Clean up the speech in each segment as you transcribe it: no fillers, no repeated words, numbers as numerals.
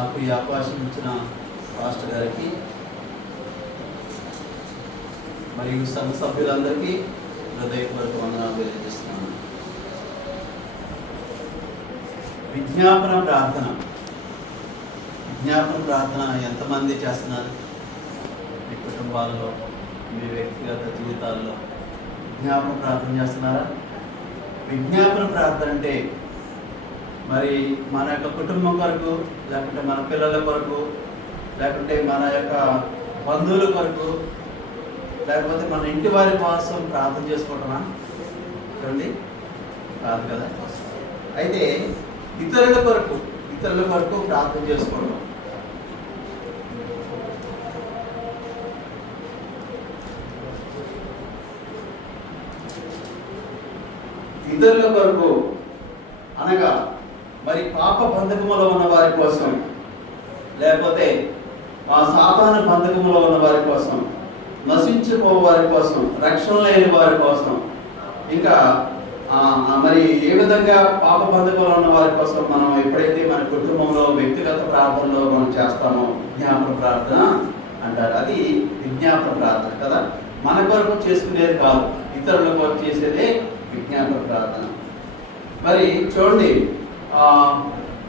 నాకు ఈ అవకాశం ఇచ్చిన పాస్టర్ గారికి మరియు సంఘ సభ్యులందరికీ హృదయపూర్వక వందనాలు తెలియజేస్తున్నాను. విజ్ఞాపన ప్రార్థన ఎంతమంది చేస్తున్నారు? మీ కుటుంబాల్లో, మీ వ్యక్తిగత జీవితాల్లో విజ్ఞాపన ప్రార్థన చేస్తున్నారా? విజ్ఞాపన ప్రార్థన అంటే మరి మన యొక్క కుటుంబం కొరకు, లేకుంటే మన పిల్లల కొరకు, లేకుంటే మన యొక్క బంధువుల కొరకు, లేకపోతే మన ఇంటి వారి కోసం ప్రార్థన చేసుకోవటమా? చూడండి, కాదు కదా. అయితే ఇతరుల కొరకు ప్రార్థన చేసుకోవడం. ఇతరుల కొరకు అనగా మరి పాప బంధకములో ఉన్న వారి కోసం, లేకపోతే సాతాను బంధకములో ఉన్న వారి కోసం, నశించిపో వారి కోసం, రక్షణ లేని వారి కోసం, ఇంకా మరి ఏ విధంగా పాప బంధకంలో ఉన్న వారి కోసం మనం ఎప్పుడైతే మన కుటుంబంలో వ్యక్తిగత ప్రార్థనలో మనం చేస్తామో విజ్ఞాపన ప్రార్థన అంటారు. అది విజ్ఞాపన ప్రార్థన కదా. మన కొరకు చేసుకునేది కాదు, ఇతరుల కొరకు చేసేదే విజ్ఞాపన ప్రార్థన. మరి చూడండి,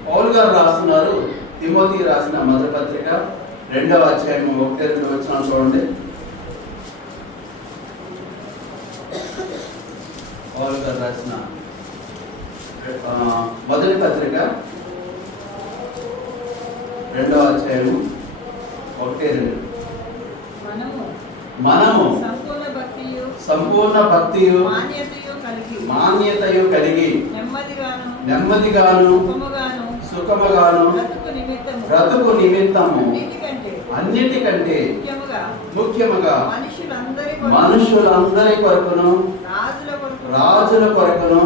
పౌలు గారు రాస్తున్నారు, తిమోతికి రాసిన మొదటి పత్రిక 2వ అధ్యాయం 1-2 వచనాలు చూడండి. పౌలు గారు రాసిన మొదటి పత్రిక 2వ అధ్యాయం 1-2. మనము సంపూర్ణ భక్తియు మాన్యతయు కలిగి నెమ్మదిగాను సుఖముగాను బ్రతుకు నిమిత్తము అన్నిటికంటే ముఖ్యముగా మనుషులందరి కొరకును, రాజుల కొరకును,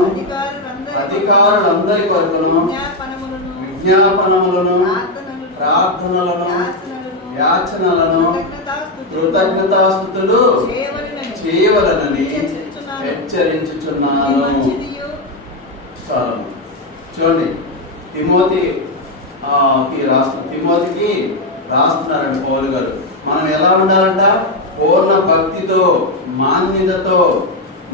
అధికారులందరి కొరకును విజ్ఞాపనములను, ప్రార్థనలను, యాచనలను, కృతజ్ఞతాస్తుతులు చేయవలనని హెచ్చరించుచున్నాను. చూడండి, తిమోతికి రాస్తున్నారండి పౌలు గారు. మనం ఎలా ఉండాలంట? పూర్ణ భక్తితో, మాన్యతతో,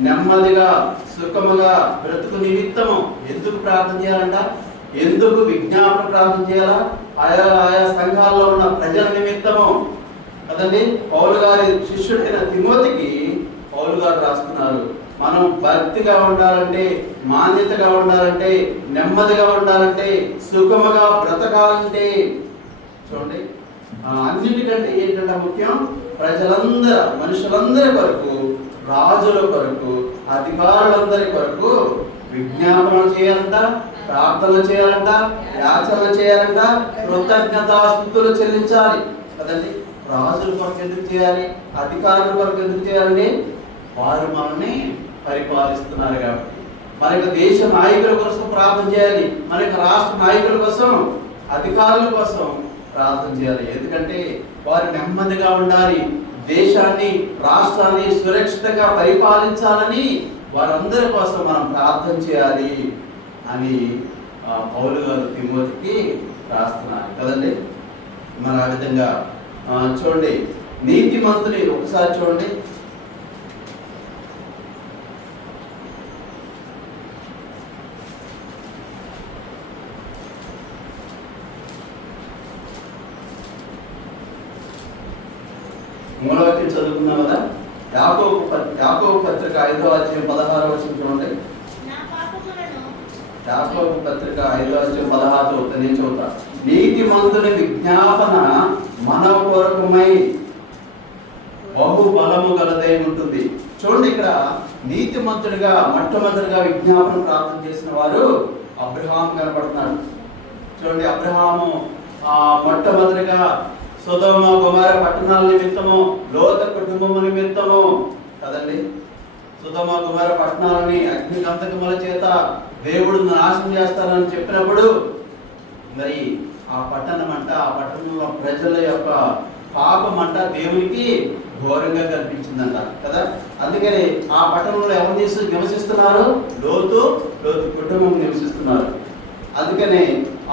నెమ్మదిగా, సుఖముగా బ్రతుకు నిమిత్తము. ఎందుకు ప్రార్థన చేయాలంట? ఎందుకు విజ్ఞాపన ప్రార్థన చేయాలా? ఆయా సంఘాల్లో ఉన్న ప్రజల నిమిత్తము కదండి. పౌలు గారి శిష్యుడైన తిమోతికి పౌలు గారు రాస్తున్నారు, మనం భక్తిగా ఉండాలంటే, మాన్యతగా ఉండాలంటే, నెమ్మదిగా ఉండాలంటే, సుఖముగా బ్రతకాలంటే, చూడండి, అన్నిటికంటే ఏంటంటే ముఖ్యం, మనుషులందరి కొరకు, రాజుల కొరకు, అధికారులందరి కొరకు విజ్ఞాపనలు చేయాలంట, ప్రార్థనలు చేయాలంట, యాచనలు చేయాలంట, కృతజ్ఞతాస్తుతులు చెల్లించాలి కదండి. రాజుల కొరకు ఎందుకు చేయాలి? అధికారుల కొరకు ఎందుకు చేయాలండి? వారు మనల్ని పరిపాలిస్తున్నారు కాబట్టి. మన యొక్క దేశ నాయకుల కోసం ప్రార్థన చేయాలి, మన యొక్క రాష్ట్ర నాయకుల కోసం, అధికారుల కోసం ప్రార్థన చేయాలి. ఎందుకంటే వారు నెమ్మదిగా ఉండాలి, దేశాన్ని, రాష్ట్రాన్ని సురక్షితంగా పరిపాలించాలని వారందరి కోసం మనం ప్రార్థన చేయాలి అని పౌలు గారు తిమోతికి రాస్తున్నారు కదండి. మన ఆ విధంగా చూడండి, నీతిమంతుని ఒకసారి చూడండి, మూలవాక్యం చదువుకున్నాం కదా. యాకోబు పత్రిక 5వ అధ్యాయం 16వ వచనం చూడండి. యాకోబు పత్రిక 5వ అధ్యాయం 16వ నేను చదువుతా. నీతిమంతుని విజ్ఞాపన మన కొరకుమై బహు బలము గలదై ఉంటుంది. చూడండి, ఇక్కడ నీతిమంతుడిగా మొట్టమొదటిగా విజ్ఞాపన ప్రార్థన చేసిన వారు అబ్రహాం కనపడుతున్నాడు. చూడండి, అబ్రహాము మొట్టమొదటిగా సొదొమ గొమొర్రా పట్టణాల నిమిత్తము, లోతు కుటుంబము నిమిత్తము కదండి, సొదొమ గొమొర్రా పట్టణాలని అగ్ని గంధకముల చేత దేవుడు నాశనం చేస్తారని చెప్పినప్పుడు మరి ఆ పట్టణంలో ప్రజల యొక్క పాపం అంట దేవునికి ఘోరంగా కనిపించిందంట కదా. అందుకని ఆ పట్టణంలో ఎవరు నివసిస్తున్నారు? లోతు కుటుంబం నివసిస్తున్నారు. అందుకనే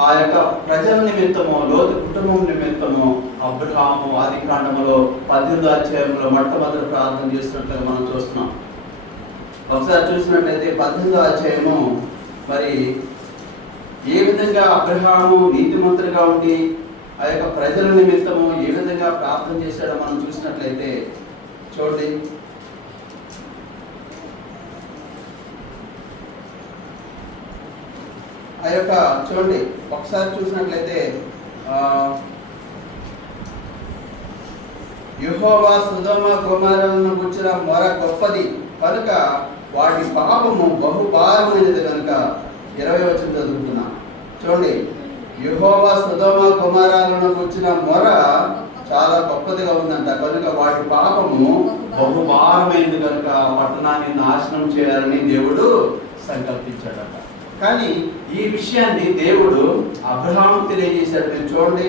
ఆ యొక్క ప్రజల నిమిత్తము, లోతు కుటుంబం నిమిత్తము అబ్రహాము ఆది కాండములో 18వ అధ్యాయంలో మొట్టమొదటి ప్రార్థన చేసినట్లుగా మనం చూస్తున్నాం. ఒకసారి చూసినట్లయితే 18వ అధ్యాయము మరి ఏ విధంగా అబ్రహాము నీతిమంతుడిగా ఉండి ఆ యొక్క ప్రజల నిమిత్తము ఏ విధంగా ప్రార్థన చేశాడో మనం చూసినట్లయితే చూడండి. ఆ యొక్క చూడండి ఒకసారి చూసినట్లయితే యెహోవా సొదొమ గొమొర్రాలను గూర్చిన మొర గొప్పది కనుక వాటి పాపము బహుభారమైనది కనుక 20వ వచనం చదువుతున్నా. చూడండి, యెహోవా సొదొమ గొమొర్రాలను గూర్చిన మొర చాలా గొప్పదిగా ఉందంట, కనుక వాటి పాపము బహుభారమైనది కనుక ఆ పట్టణాన్ని నాశనం చేయాలని దేవుడు సంకల్పించాడట. కానీ ఈ విషయాన్ని దేవుడు అబ్రహాము తెలియజేశాడు. మీరు చూడండి,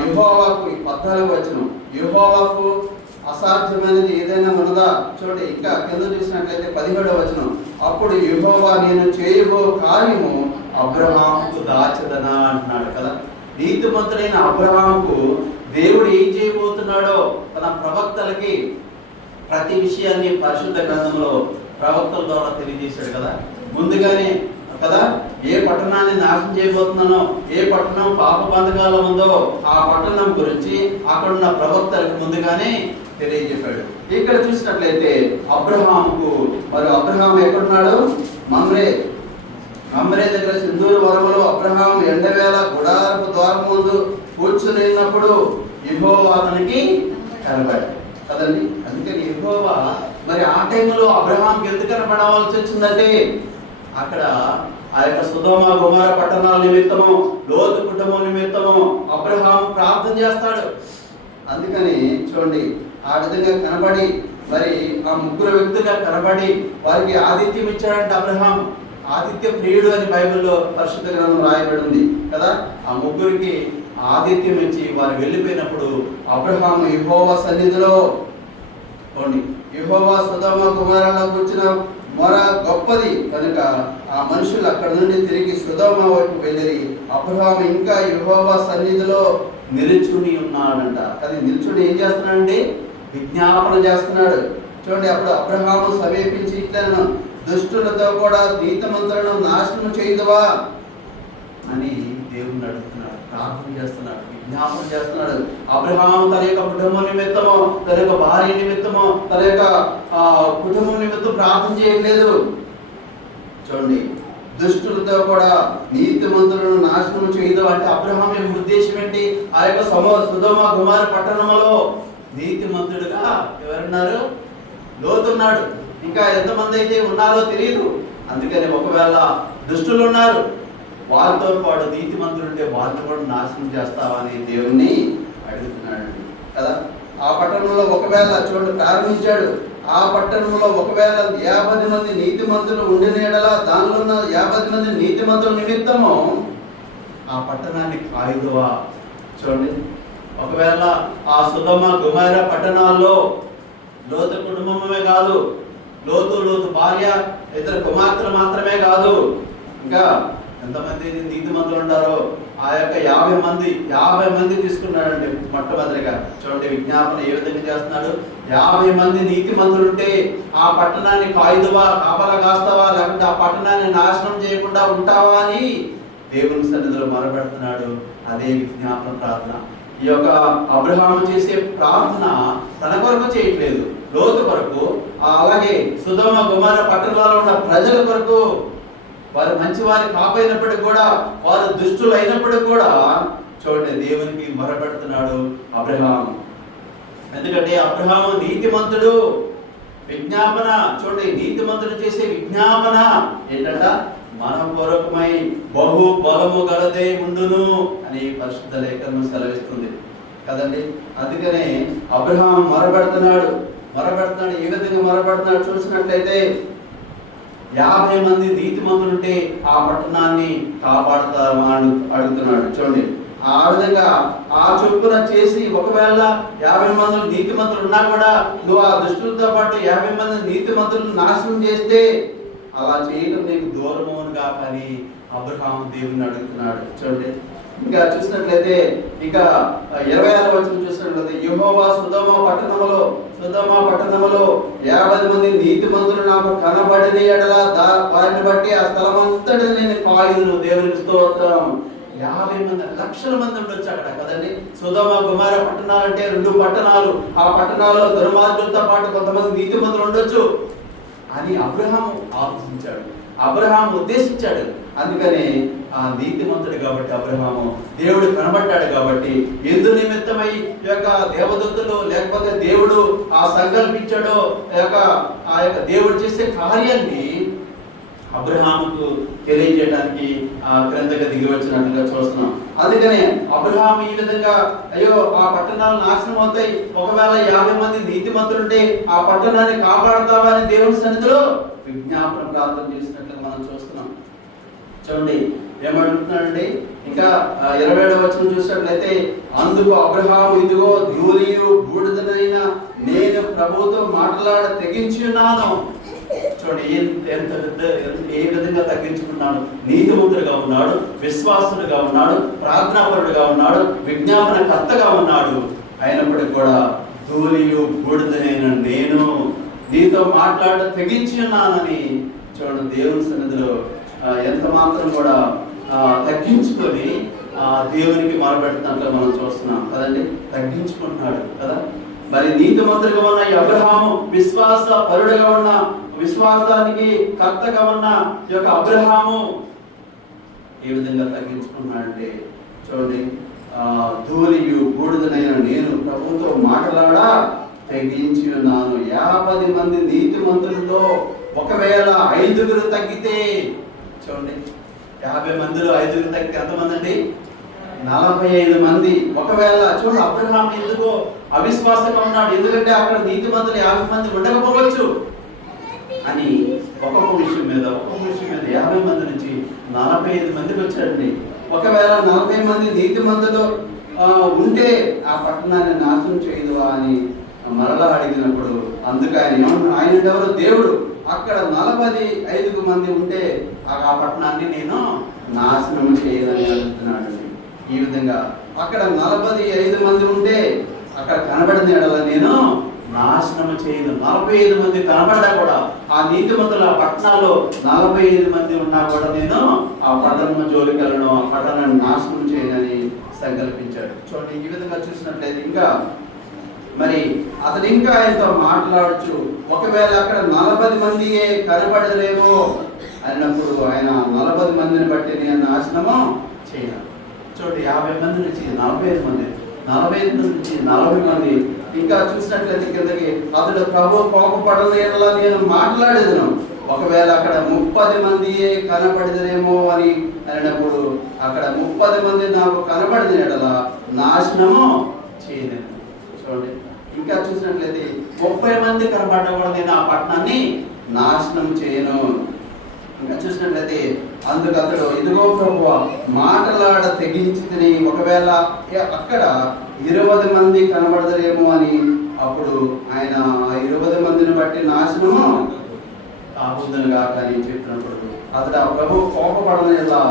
యెహోవాకు 14వ వచనం, యెహోవాకు అసాధ్యమైనది ఏదైనా ఉన్నదా? చూడండి, ఇంకా కింద చూసినట్లయితే 17వ వచనం, అప్పుడు యెహోవా నేను చేయబో కార్యము అబ్రహాముకు దాచదనా అంటున్నాడు కదా. నీతిమంతుడైన అబ్రహాముకు దేవుడు ఏం చేయబోతున్నాడో తన ప్రవక్తలకి ప్రతి విషయాన్ని పరిశుద్ధ గ్రంథంలో ప్రవక్తల ద్వారా తెలియజేశాడు కదా. ముందుగానే కదా ఏ పట్టణాన్ని నాశనం చేయబోతున్నానో, ఏ పట్టణం పాప బంధకాల ఉందో ఆ పట్టణం గురించి అక్కడున్న ప్రవక్తలకు ముందుగానే తెలియజెప్పాడు. ఇక్కడ చూసినట్లయితే అబ్రహాముకు మరి అబ్రహాం ఎక్కడున్నాడు? మమ్రే దగ్గర సింధూరు వరములో అబ్రహాం ఎండవేళ గుడారపు ద్వారం ముందు కూర్చున్నప్పుడు యెహోవా అతనికి కనబడాడు కదండి. అందుకని యెహోవా మరి ఆ టైంలో అబ్రహాంకి ఎందుకు కనబడవలసి వచ్చిందంటే అక్కడ ఆ యొక్క సొదొమ గొమొర్రా పట్టణాల నిమిత్తము, లోతు కుటుంబం నిమిత్తము అబ్రహాము ప్రార్థన చేస్తాడు. అందుకని చూడండి, ఆ విధంగా కనబడి మరి ఆ ముగ్గురు వ్యక్తులుగా కనబడి వారికి ఆతిథ్యం ఇచ్చాడంటే అబ్రహాం ఆతిథ్య ప్రియుడు అని బైబిల్లో పరిశుద్ధ గ్రంథం రాయబడి ఉంది కదా. ఆ ముగ్గురికి ఆతిథ్యం ఇచ్చి వారు వెళ్ళిపోయినప్పుడు అబ్రహాము యెహోవా సన్నిధిలో చూడండి, యెహోవా సొదొమ గొమొర్రాలో కూర్చున్న మొర గొప్పది కనుక ఆ మనుషులు అక్కడ నుండి తిరిగి సొదొమ వైపు వెళ్ళి అబ్రహాము ఇంకా యెహోవా సన్నిధిలో నిలుచుని ఉన్నాడంట. అది నిల్చుని ఏం చేస్తున్నాడంటే విజ్ఞాపన చేస్తున్నాడు. చూడండి, అప్పుడు అబ్రహాము సమీపించి ఇట్లను దుష్టులతో కూడా నీతిమంతులను నాశనం చేయదువా అని దేవుణ్ణి అడుగుతున్నాడు, ప్రార్థన చేస్తున్నాడు, విజ్ఞాపన చేస్తున్నాడు. అబ్రహాము తన యొక్క కుటుంబం నిమిత్తమో, తన యొక్క భార్య నిమిత్తమో, తన యొక్క కుటుంబం నిమిత్తం ప్రార్థన చేయట్లేదు. చూడండి, దుష్టులతో కూడా నీతిమంతులను నాశనం చేయదు అంటే అబ్రహాం యొక్క ఉద్దేశం ఏంటి? ఆ యొక్క సొదొమ గొమొర్రా పట్టణంలో నీతిమంతుడుగా ఎవరున్నారు? లోతున్నాడు. ఇంకా ఎంతమంది అయితే ఉన్నారో తెలియదు. అందుకని ఒకవేళ దుష్టులు ఉన్నారు, వారితో పాటు నీతిమంతులు ఉంటే వారిని కూడా నాశనం చేస్తావా అని దేవుణ్ణి అడుగుతున్నాడు కదా. ఆ పట్టణంలో ఒకవేళ చూడండి ప్రారంభించాడు, ఆ పట్టణంలో ఒకవేళ 50 మంది నీతిమంతులు ఉండిన యెడల దానిలో ఉన్న 50 మంది నీతిమంతుల నిమిత్తము ఆ పట్టణాన్ని కాయుదువా. చూడండి, ఒకవేళ ఆ సొదొమ గొమొర్రా పట్టణాల్లో లోతు కుటుంబమే కాదు, లోతు భార్య, ఇద్దరు కుమార్తెలు మాత్రమే కాదు, ఇంకా ఎంతమంది నీతిమంతులు ఉంటారో ఆ యొక్క 50 మంది తీసుకున్నాడండి మొట్టమొదటిగా. చూడండి, విజ్ఞాపన ఏ విధంగా చేస్తున్నాడు? 50 మంది నీతిమంతులు ఉంటే ఆ పట్టణాన్ని కాయుదువా, కాపలా కాస్తావా, లేకపోతే ఆ పట్టణాన్ని నాశనం చేయకుండా ఉంటావా అని దేవుని సన్నిధిలో మొరపెడుతున్నాడు. అదే విజ్ఞాపన ప్రార్థన. ఈ యొక్క అబ్రహాము చేసే ప్రార్థన తన కొరకు చేయట్లేదు, లోతు కొరకు, అలాగే సొదొమ గొమొర్రా పట్టణాల్లో ఉన్న ప్రజల కొరకు. వారు మంచివారు కాపోయినప్పటికీ కూడా, వారు దుష్టులు అయినప్పటికీ కూడా చూడండి దేవునికి మొరపెడుతున్నాడు అబ్రహాము. ఎందుకంటే అబ్రహాము నీతిమంతుడు. విజ్ఞాపన చూడండి, నీతిమంతుడు చేసే విజ్ఞాపన ఏంటంట? మన కొరకుమై బహు బలము గలదే ఉండును అని పరిశుద్ధ లేఖనం సెలవిస్తుంది కదండి. అందుకనే అబ్రహాము మొరపెడుతున్నాడు. ఏ విధంగా మొరపెడుతున్నాడు చూసినట్లయితే 50 మంది నీతిమంతులు ఉంటే ఆ పట్టణాన్ని కాపాడుతామా అని అడుగుతున్నాడు. చూడండి, ఆ విధంగా ఆ చొప్పున చేసి ఒకవేళ 50 మంది నీతిమంతులు ఉన్నా కూడా నువ్వు ఆ దుష్టులతో పాటు 50 మంది నీతిమంతులను నాశనం చేస్తే అలా చేయడం నీకు దూరమవునుగా కానీ అబ్రహాము దేవుని అడుగుతున్నాడు. చూడండి ఇంకా చూసినట్లయితే ఇంకా 26వ వచనం చూసినట్లయితే యెహోవా సొదొమ పట్టణములో 50 మంది నీతిమంతులు నాకు కనబడిన ఎడల వారిని బట్టి ఆ స్థలం అంతటి నేను కాయుదును. దేవునికి స్తోత్రం. 50 మంది, లక్షల మంది ఉండొచ్చు అక్కడ కదండి. సొదొమ గొమొర్రా పట్టణాలంటే 2 పట్టణాలు. ఆ పట్టణాల్లో దుర్మార్గులతో పాటు కొంతమంది నీతిమంతులు ఉండొచ్చు అని అబ్రహాము ఆలోచించాడు, అబ్రహాము ఉద్దేశించాడు. అందుకని ఆ నీతిమంతుడు కాబట్టి అబ్రహాము దేవుడు కనబడ్డాడు కాబట్టి ఎందు నిమిత్తమై ఈ యొక్క దేవదూతలు లేకపోతే దేవుడు ఆ సంకల్పించాడో ఆ యొక్క దేవుడు చేసే కార్యాన్ని అబ్రహాముకు తెలియజేయడానికి క్రిందకి దిగి వచ్చినట్టుగా చూస్తున్నాం. అందుకనే అబ్రహాము ఈ విధంగా అయ్యో ఆ పట్టణాలు నాశనం అవుతాయి, ఒకవేళ 50 మంది నీతిమంతులుంటే ఆ పట్టణాన్ని కాపాడుతావని దేవుని సన్నిధిలో విజ్ఞాపన ప్రార్థన చేసినట్లుగా మనం చూస్తున్నాం. చూడండి ఏమంటున్నాడండి ఇంకా 27వ వచనం చూసినట్లయితే అందుకు అబ్రహాము ఇదిగో ధూళియు బూడిదనైన నేను ప్రభువుతో మాట్లాడ తెగించి ఉన్నాను. చూడండి ఏ విధంగా తగ్గించుకున్నాడు. నీతిమంతుడుగా ఉన్నాడు, విశ్వాసుడుగా ఉన్నాడు, ప్రార్థనాపరుడుగా ఉన్నాడు, విజ్ఞాపన కర్తగా ఉన్నాడు. అయినప్పటికీ కూడా ధూళియు బూడిదనైన నేను నీతో మాట్లాడ తెగించి ఉన్నానని చూడండి దేవుని సన్నిధిలో ఎంత మాత్రం కూడా తగ్గించుకొని దేవునికి మొరపెడుతున్నట్లు మనం చూస్తున్నాం కదండి. తగ్గించుకుంటున్నాడు కదా. మరి నీతిమంతుడిగా ఉన్న ఈ అబ్రహాము విశ్వాస పరుడుగా ఉన్న, విశ్వాసానికి కర్తగా ఉన్న ఈ యొక్క అబ్రహాము ఏ విధంగా తగ్గించుకున్నాడంటే చూడండి ధూళియు బూడిదనైన నేను ప్రభుతో మాట్లాడా తెగించి ఉన్నాను. 50 మంది నీతిమంతులలో ఒకవేళ 5 తగ్గితే చూడండి 50 మందిలో 5 తగ్గితే ఎంతమంది అండి? 45 మంది. ఒకవేళ చూడండి అబ్రహాము ఎందుకో అవిశ్వాసంగా ఉన్నాడు, ఎందుకంటే అక్కడ నీతిమంతులు 50 మంది ఉండకపోవచ్చు అని ఒక్కొక్క విషయం మీద 50 మంది నుంచి 45 మందికి వచ్చాడండి. ఒకవేళ 40 మంది నీతిమంతులు ఉంటే ఆ పట్టణాన్ని నాశనం చేయదువా అని మరలా అడిగినప్పుడు అందుకు ఆయన ఎవరు? దేవుడు. అక్కడ 45 మంది ఉంటే ఆ పట్టణాన్ని నేను నాశనం చేయదని అడుగుతున్నాడు. ఈ విధంగా అక్కడ 45 మంది ఉంటే అక్కడ కనబడిన ఎడల నేను నాశనం చేయను. 45 మంది కనబడ్డా కూడా ఆ నీతిమంతుల పట్టణాల్లో 45 మంది ఉన్నా కూడా నేను ఆ పట్టణం జోలికి వెళ్ళను, ఆ పట్టణాన్ని నాశనం చేయనని సంకల్పించాడు. చూడండి ఈ విధంగా చూసినట్లయితే ఇంకా మరి అతను ఇంకా ఆయనతో మాట్లాడచ్చు. ఒకవేళ అక్కడ 40 మందియే కనబడలేమో అన్నప్పుడు ఆయన 40 మందిని బట్టి నేను నాశనము చేయను. చూడండి 50 మంది నుంచి 45 మంది, 45 నుంచి 40 మంది. ఇంకా చూసినట్లయితే కిందకి అతడు ప్రభు కోపపడలేలా నేను మాట్లాడేదను. ఒకవేళ అక్కడ 30 మందియే కనబడదేమో అని అన్నప్పుడు అక్కడ 30 మంది నాకు కనబడిన ఎడల నాశనము చేయలేదు. చూడండి ఇంకా చూసినట్లయితే 30 మంది కనబడ్డా కూడా నేను ఆ పట్టణాన్ని నాశనం చేయను. ఇంకా చూసినట్లయితే అందుకు అతడు ఇదిగో ప్రభువా మాటలాడ తెగించి తిని ఒకవేళ అక్కడ 20 మంది కనబడదరేమో అని అప్పుడు ఆయన ఆ 20 మందిని బట్టి నాశనము కాబోదునుగా కానీ చెప్పినప్పుడు అతడు ఆ ప్రభు కోపపడలేదా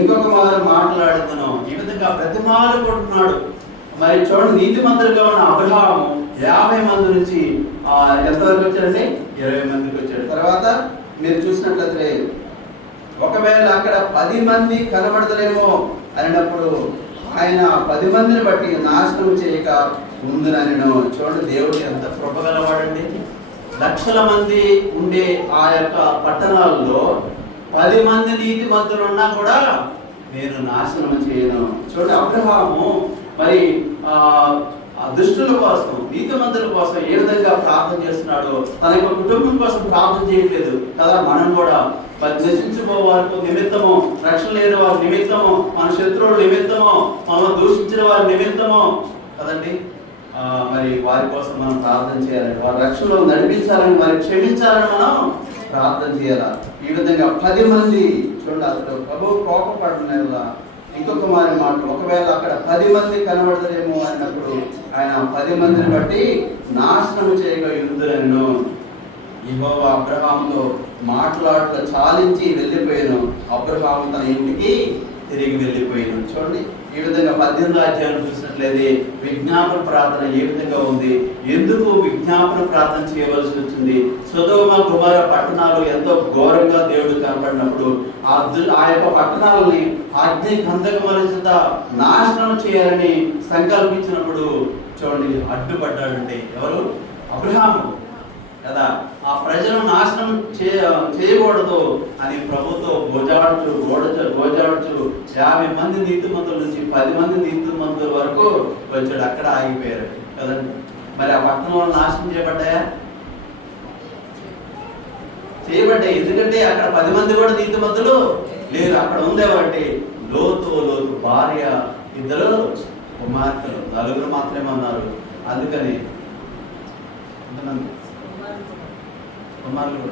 ఇంకొక మారు మాట్లాడుతున్నాం. ఈ విధంగా బ్రతిమాలుకుంటున్నాడు. మరి చూడండి నీతిమంతులుగా ఉన్న అబ్రహాము 50 మంది నుంచి ఎంతవరకు వచ్చాడంటే 20 మందికి వచ్చాడు. తర్వాత మీరు చూసినట్లయితే ఒకవేళ అక్కడ 10 మంది కనబడదలేమో అన్నప్పుడు ఆయన 10 మందిని బట్టి నాశనం చేయక ముందునను. చూడండి దేవుడు ఎంత కృపగలవాడండి. లక్షల మంది ఉండే ఆ యొక్క పట్టణాల్లో 10 మంది నీతిమంతులు ఉన్నా కూడా నేను నాశనం చేయను. చూడండి అబ్రహాము మరి దుష్టుల కోసం నీతిమంతుల కోసం ఏ విధంగా ప్రార్థన చేస్తున్నాడో తన యొక్క కుటుంబం కోసం ప్రార్థన చేయట్లేదు కదా. మనం కూడా మరి నశించుకోవారి నిమిత్తము, రక్షణ లేని వారి నిమిత్తము, మన శత్రువుల నిమిత్తము, మనం దూషించిన వారి నిమిత్తము కదండి మరి వారి కోసం మనం ప్రార్థన చేయాలండి. వారి రక్షణలో నడిపించాలని, వారి క్షమించాలని మనం ప్రార్థన చేయాలా. ఈ విధంగా 10 మంది చూడండి అసలు ప్రభు కోపపడిన ఇంకొక మారి మాట ఒకవేళ అక్కడ 10 మంది కనబడతారేమో అన్నప్పుడు ఆయన 10 మందిని బట్టి నాశనము చేయగా యుద్ధులను యెహోవా అబ్రహాముతో మాట్లాడట చాలించి వెళ్ళిపోయాను. అబ్రహాము తన ఇంటికి తిరిగి వెళ్ళిపోయాను. చూడండి, ఈ విధంగా 18వ అధ్యాయం చూసినట్లయితే విజ్ఞాపన ప్రార్థన ఏ విధంగా ఉంది, ఎందుకు విజ్ఞాపన ప్రార్థన చేయవలసి వచ్చింది. సొదొమ గొమొర్రా పట్టణాలు ఎంతో ఘోరంగా దేవుడు కనపడినప్పుడు ఆ యొక్క పట్టణాలని అగ్ని గంధకముల చేత నాశనం చేయాలని సంకల్పించినప్పుడు చూడండి అడ్డుపడ్డాడంటే ఎవరు? అబ్రహాము కదా. ఆ ప్రజలను నాశనం చేయకూడదు అని ప్రభుతో గోజాడుచు 50 మంది నీతిమంతుల నుంచి 10 మంది నీతిమంతుల వరకు వచ్చాడు. అక్కడ ఆగిపోయారు కదండి. మరి ఆ పట్టణంలో నాశనం చేయబడ్డాయా? చేయబడ్డాయి. ఎందుకంటే అక్కడ 10 మంది కూడా నీతిమంతులు లేరు. అక్కడ ఉందేవాటి లోతు భార్య, 2 కుమార్తెలు, 4 మాత్రమే ఉన్నారు. అందుకని కుమారులు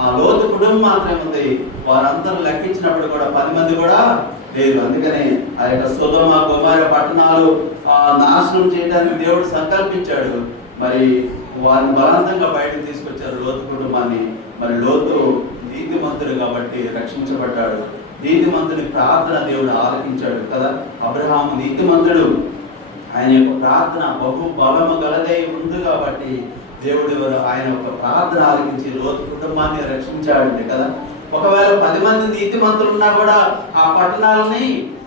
ఆ లోతు కుటుంబం మాత్రమే ఉంది. వారందరూ లెక్కించినప్పుడు కూడా 10 మంది కూడా లేరు. అందుకని ఆ యొక్క సొదొమ గొమొర్రా పట్టణాలు నాశనం చేయడానికి దేవుడు సంకల్పించాడు. మరి వారిని బలవంతంగా బయటకు తీసుకొచ్చారు లోతు కుటుంబాన్ని. మరి లోతు నీతిమంతుడు కాబట్టి రక్షించబడ్డాడు. నీతిమంతుని ప్రార్థన దేవుడు ఆలకించాడు కదా. అబ్రహాము నీతిమంతుడు, ఆయన యొక్క ప్రార్థన బహు బలము గలదై ఉంది కాబట్టి దేవుడు ఆయన యొక్క ప్రార్థన ఆలకించి లోతు కుటుంబాన్ని రక్షించాడు కదా. ఒకవేళ 10 మంది నీతిమంతులు ఉన్నా కూడా ఆ పట్టణాలని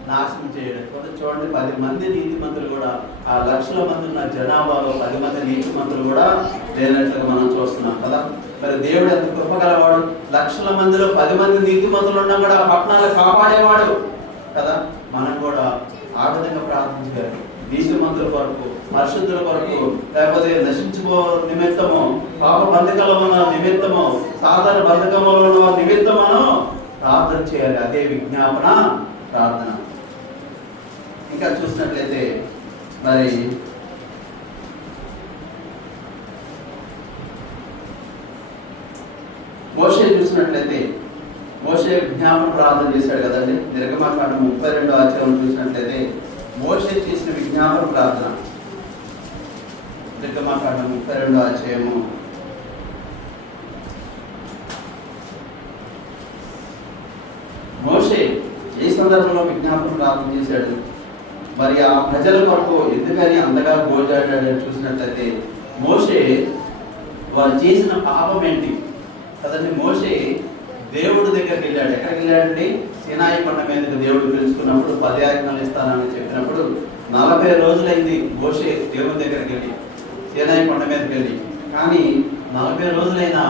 నాశనం చేయడం. చూడండి, 10 మంది నీతిమంతులు కూడా ఆ లక్షల మంది ఉన్న జనాభాలో 10 మంది నీతిమంతులు కూడా లేనట్లుగా మనం చూస్తున్నాం కదా. మరి దేవుడు ఎంత కృపగలవాడు. లక్షల మందిలో 10 మంది నీతిమంతులు ఉన్నా కూడా ఆ పట్టణాలను కాపాడేవాడు కదా. మనం కూడా ఆ విధంగా ప్రార్థించాలి. నీతిమంతుల కొరకు, పరిశుద్ధుల కొరకు, లేకపోతే నశించుకో నిమిత్తము, పాప బంధకాల ఉన్న నిమిత్తము, సాధారణ బంధకములో ఉన్న నిమిత్తమును ప్రార్థన చేయాలి. అదే విజ్ఞాపన ప్రార్థన. ఇంకా చూసినట్లయితే మరి మోషే చూసినట్లయితే మోషే విజ్ఞాపన ప్రార్థన చేశాడు కదండి. నిర్గమకాండం 32వ అధ్యాయం చూసినట్లయితే మోషే చేసిన విజ్ఞాపన ప్రార్థన. నిర్గమకాండం 32వ అధ్యాయము మోషే ఏ సందర్భంలో విజ్ఞాపన ప్రార్థన చేశాడు, మరి ఆ ప్రజల కొరకు ఎందుకని అంతగా గోజాడాడని చూసినట్లయితే మోషే వారు చేసిన పాపం ఏంటి కదండి. మోషే దేవుడి దగ్గరికి వెళ్ళాడు. ఎక్కడికి వెళ్ళాడండి? సీనాయి కొండ మీదకి దేవుడు పిలుచుకున్నప్పుడు 10 ఆజ్ఞలు ఇస్తానని చెప్పినప్పుడు 40 రోజులైంది మోషే దేవుని దగ్గరికి వెళ్ళి, సీనాయి కొండ మీదకి వెళ్ళి. కానీ 40 రోజులైనా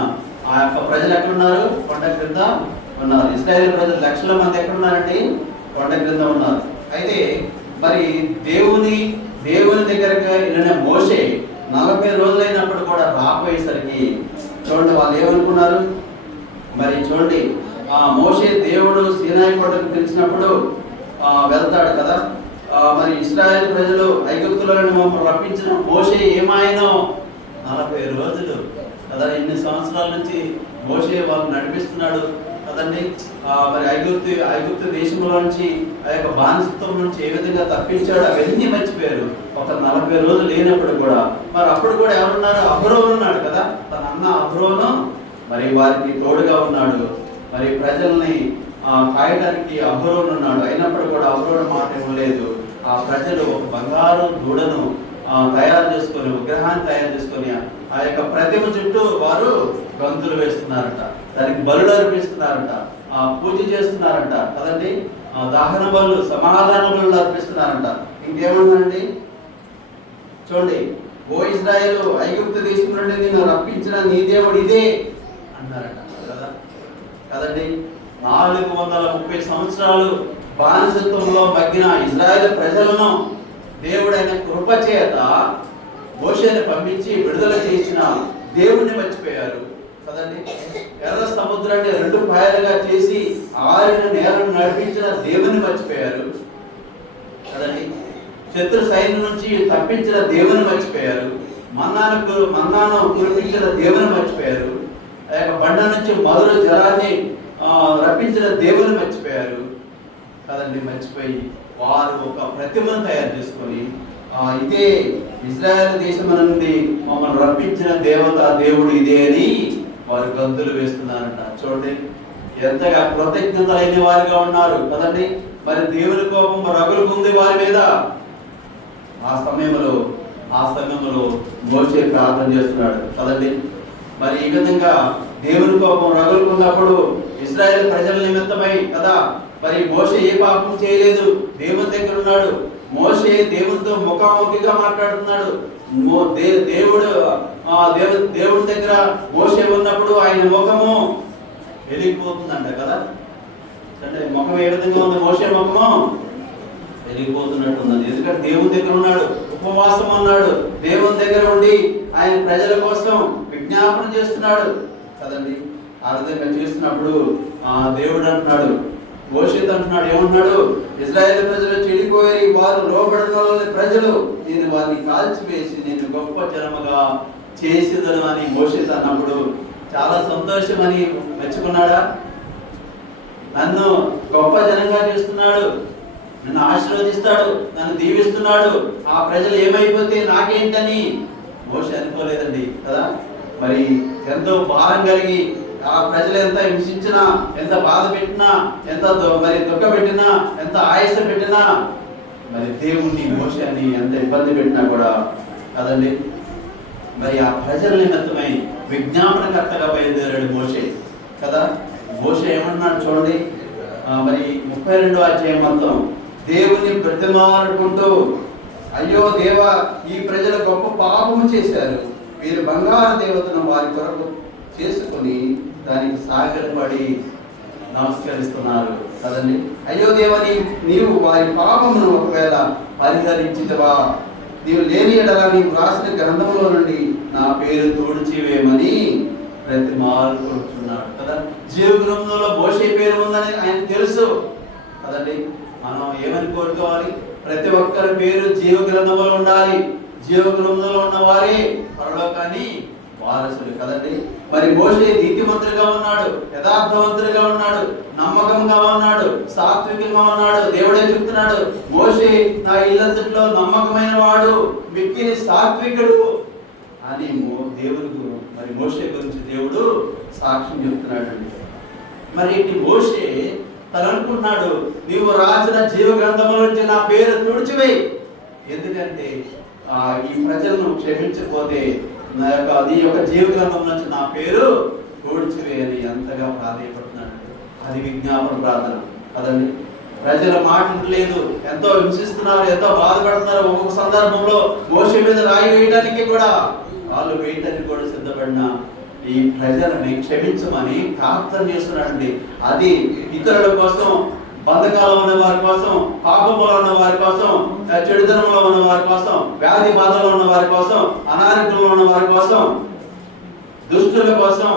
ఆ యొక్క ప్రజలు ఎక్కడున్నారు? కొండ క్రింద ఉన్నారు. ఇశ్రాయేలు ప్రజలు లక్షల మంది ఎక్కడున్నారండి? కొండ క్రింద ఉన్నారు. అయితే మరి దేవుని దగ్గరికి వెళ్ళిన మోషే 40 రోజులైనప్పుడు కూడా రాకపోయేసరికి చూడండి వాళ్ళు ఏమనుకున్నారు. మరి చూడండి, మోషే దేవుడు సీనాయి కొండకు పిలిచినప్పుడు వెళ్తాడు కదా. మరి ఇశ్రాయేలు ప్రజలు ఐగుప్తులను మమ్మల్ని రప్పించిన మోషే ఏమాయనో 40 రోజులు కదా. ఇన్ని సంవత్సరాల నుంచి మోషే వాళ్ళు నడిపిస్తున్నాడు కదండి. మరి ఐగుప్తు దేశంలో నుంచి ఆ యొక్క బానిసత్వం నుంచి ఏ విధంగా తప్పించాడు అవన్నీ మర్చిపోయారు. ఒక 40 రోజులు లేనప్పుడు కూడా మరి అప్పుడు కూడా ఎవరున్నారు? అహరోను ఉన్నాడు కదా. తన అన్న అహరోను మరి వారికి తోడుగా ఉన్నాడు. మరి ప్రజల్ని కాయడానికి అహరోను ఉన్నాడు. అయినప్పుడు కూడా అహరోను మాట ఇవ్వలేదు. ఆ ప్రజలు ఒక బంగారు దూడను తయారు చేసుకొని, విగ్రహాన్ని తయారు చేసుకొని ఆ యొక్క ప్రతిమ చుట్టూ వారు గంతులు వేస్తున్నారంట. దానికి బలులు అర్పిస్తున్నారంట, పూజ చేస్తున్నారంట కదండి. దహన బలు, సమాధాన బలు అర్పిస్తున్నారంట. ఇంకేమన్నారండి చూడండి, ఓ ఇశ్రాయేలు, ఐగుప్తు దేశం నుండి నిన్ను రప్పించిన నీ దేవుడు ఇదే అన్నారట కదా. కదండి, 430 సంవత్సరాలు బానిసత్వంలో మగ్గిన ఇశ్రాయేలు ప్రజలను దేవుడైన కృప చేత మోషేని పంపించి విడుదల చేసిన దేవుణ్ణి మర్చిపోయారు కదండి. ఎర్ర సముద్రాన్ని 2 పాయలుగా చేసి ఆరిన నేలను నడిపించిన దేవుని మర్చిపోయారు కదండి. శత్రు సైన్యం నుంచి తప్పించిన దేవుని మర్చిపోయారు. మన్నాను కురిపించిన దేవుని మర్చిపోయారు. ఆ యొక్క బండ నుంచి మధుర జలాన్ని రప్పించిన దేవుని మర్చిపోయారు కదండి. మర్చిపోయి వారు ఒక ప్రతిమను తయారు చేసుకొని ఇదే ఇజ్రాయెల్ దేశం నుండి మమ్మల్ని రప్పించిన దేవుడు ఇదే అని వారు గంతులు వేస్తున్నారంట. చూడండి ఎంతగా కృతజ్ఞత లేని వారిగా ఉన్నారు కదండి. మరి దేవుని కోపం రగులుకుంది వారి మీద. ఆ సమయంలో మోషే ప్రార్థన చేస్తున్నాడు కదండి. మరి ఈ విధంగా దేవుని కోపం రగులుకున్నప్పుడు ఇశ్రాయేలు ప్రజల నిమిత్తమై కదా, మరి మోషే ఏ పాపం చేయలేదు, దేవుని దగ్గర ఉన్నాడు. మోషే దేవునితో ముఖాముఖిగా మాట్లాడుతున్నాడు. దేవుడి దగ్గర మోషే ఉన్నప్పుడు ఆయన ముఖము వెలిగిపోతుందంట కదా. అంటే ముఖం ఏ విధంగా ఉంది? మోషే ముఖము వెలిగిపోతున్నట్టు ఉన్నది. ఎందుకంటే దేవుని దగ్గర ఉన్నాడు, ఉపవాసం ఉన్నాడు, దేవుని దగ్గర ఉండి ఆయన ప్రజల కోసం విజ్ఞాపన చేస్తున్నాడు కదండి. ఆ విధంగా చేస్తున్నప్పుడు దేవుడు అంటున్నాడు, మోషేతో అంటున్నాడు, ఏమంటున్నాడు? ఇశ్రాయేలు ప్రజలు చెడిపోయి వారు లోబడిన ప్రజలు, నేను వారిని కాల్చివేసి నేను గొప్ప జనముగా చేసేదను అని మోషేతో అన్నప్పుడు చాలా సంతోషమని మెచ్చుకున్నాడా? నన్ను గొప్ప జనంగా చేస్తున్నాడు, నన్ను ఆశీర్వదిస్తాడు, నన్ను దీవిస్తున్నాడు, ఆ ప్రజలు ఏమైపోతే నాకేంటని మోషే అనుకోలేదండి కదా. మరి ఎంతో భారం కలిగి ఆ ప్రజలు ఎంత హింసించినా, ఎంత బాధ పెట్టినా, ఎంత మరి దుఃఖ పెట్టినా, ఎంత ఆయాస పెట్టినా, మరి దేవుణ్ణి మోషేని ఎంత ఇబ్బంది పెట్టినా కూడా కదండి, మరి ఆ ప్రజల నిమిత్తమై విజ్ఞాపనకర్తగా బయలుదేరాడు మోషే కదా. మోషే ఏమన్నాడు చూడండి, మరి 32వ అధ్యాయం మొత్తం దేవుని బ్రతిమాలుకుంటూ, అయ్యో దేవా, ఈ ప్రజలు గొప్ప పాపము చేశారు, వీరు బంగారు దేవతను వారి కొరకు చేసుకుని దానికి సాగరపడి నమస్కరిస్తున్నారు కదండి. అయ్యో దేవా, నీవు వారి పాపమును ఒకవేళ పరిహరించితవా, నీవు లేని ఎడలా నీవు రాసిన గ్రంథంలో నుండి నా పేరు తుడిచివేయమని బ్రతిమాలుకుంటున్నాడు కదా. జీవ గ్రంథంలో మోషే పేరు ఉందని ఆయన తెలుసు కదండి. మనం ఏమని కోరుకోవాలి? ప్రతి ఒక్కరి పేరు జీవ గ్రంథంలో ఉండాలి. జీవ గ్రంథంలో ఉన్న వారే పరలోకాన్ని వారసులు కదండి. మరి మోషే నీతిమంతుడిగా ఉన్నాడు, యథార్థవంతుడిగా ఉన్నాడు, నమ్మకంగా ఉన్నాడు, సాత్వికంగా ఉన్నాడు. దేవుడే చెప్తున్నాడు, మోషే నా ఇల్లంతటిలో నమ్మకమైన వాడు, మిక్కిలి సాత్వికుడు అని దేవుడు మరి మోషే గురించి దేవుడు సాక్ష్యం చెప్తున్నాడు. మరి ఇటు మోషే తను అనుకుంటున్నాడు, నీవు రాసిన జీవ గ్రంథంలో నుంచి నా పేరు తుడిచివేయి, ఎందుకంటే ఈ ప్రజలను క్షమించకపోతే నీ యొక్క జీవ గ్రంథం నుంచి నా పేరు తుడిచివేయని ఎంతగా ప్రాధాన్యపడుతున్నాడు. అది విజ్ఞాపన ప్రార్థన కదండి. ప్రజల మాట లేదు, ఎంతో హింసిస్తున్నారు, ఎంతో బాధపడుతున్నారు. ఒక్కొక్క సందర్భంలో మోషే మీద రాయి వేయడానికి కూడా వాళ్ళు వేయడానికి కూడా సిద్ధపడిన ఈ ప్రజలని క్షమించమని ప్రార్థన చేస్తున్నాడండి. అది ఇతరుల కోసం, బంధకాలు ఉన్న వారి కోసం, పాపంలో ఉన్న వారి కోసం, చెడుతనంలో ఉన్న వారి కోసం, వ్యాధి బాధలో ఉన్న వారి కోసం, అనారోగ్యంలో ఉన్న వారి కోసం, దుష్టుల కోసం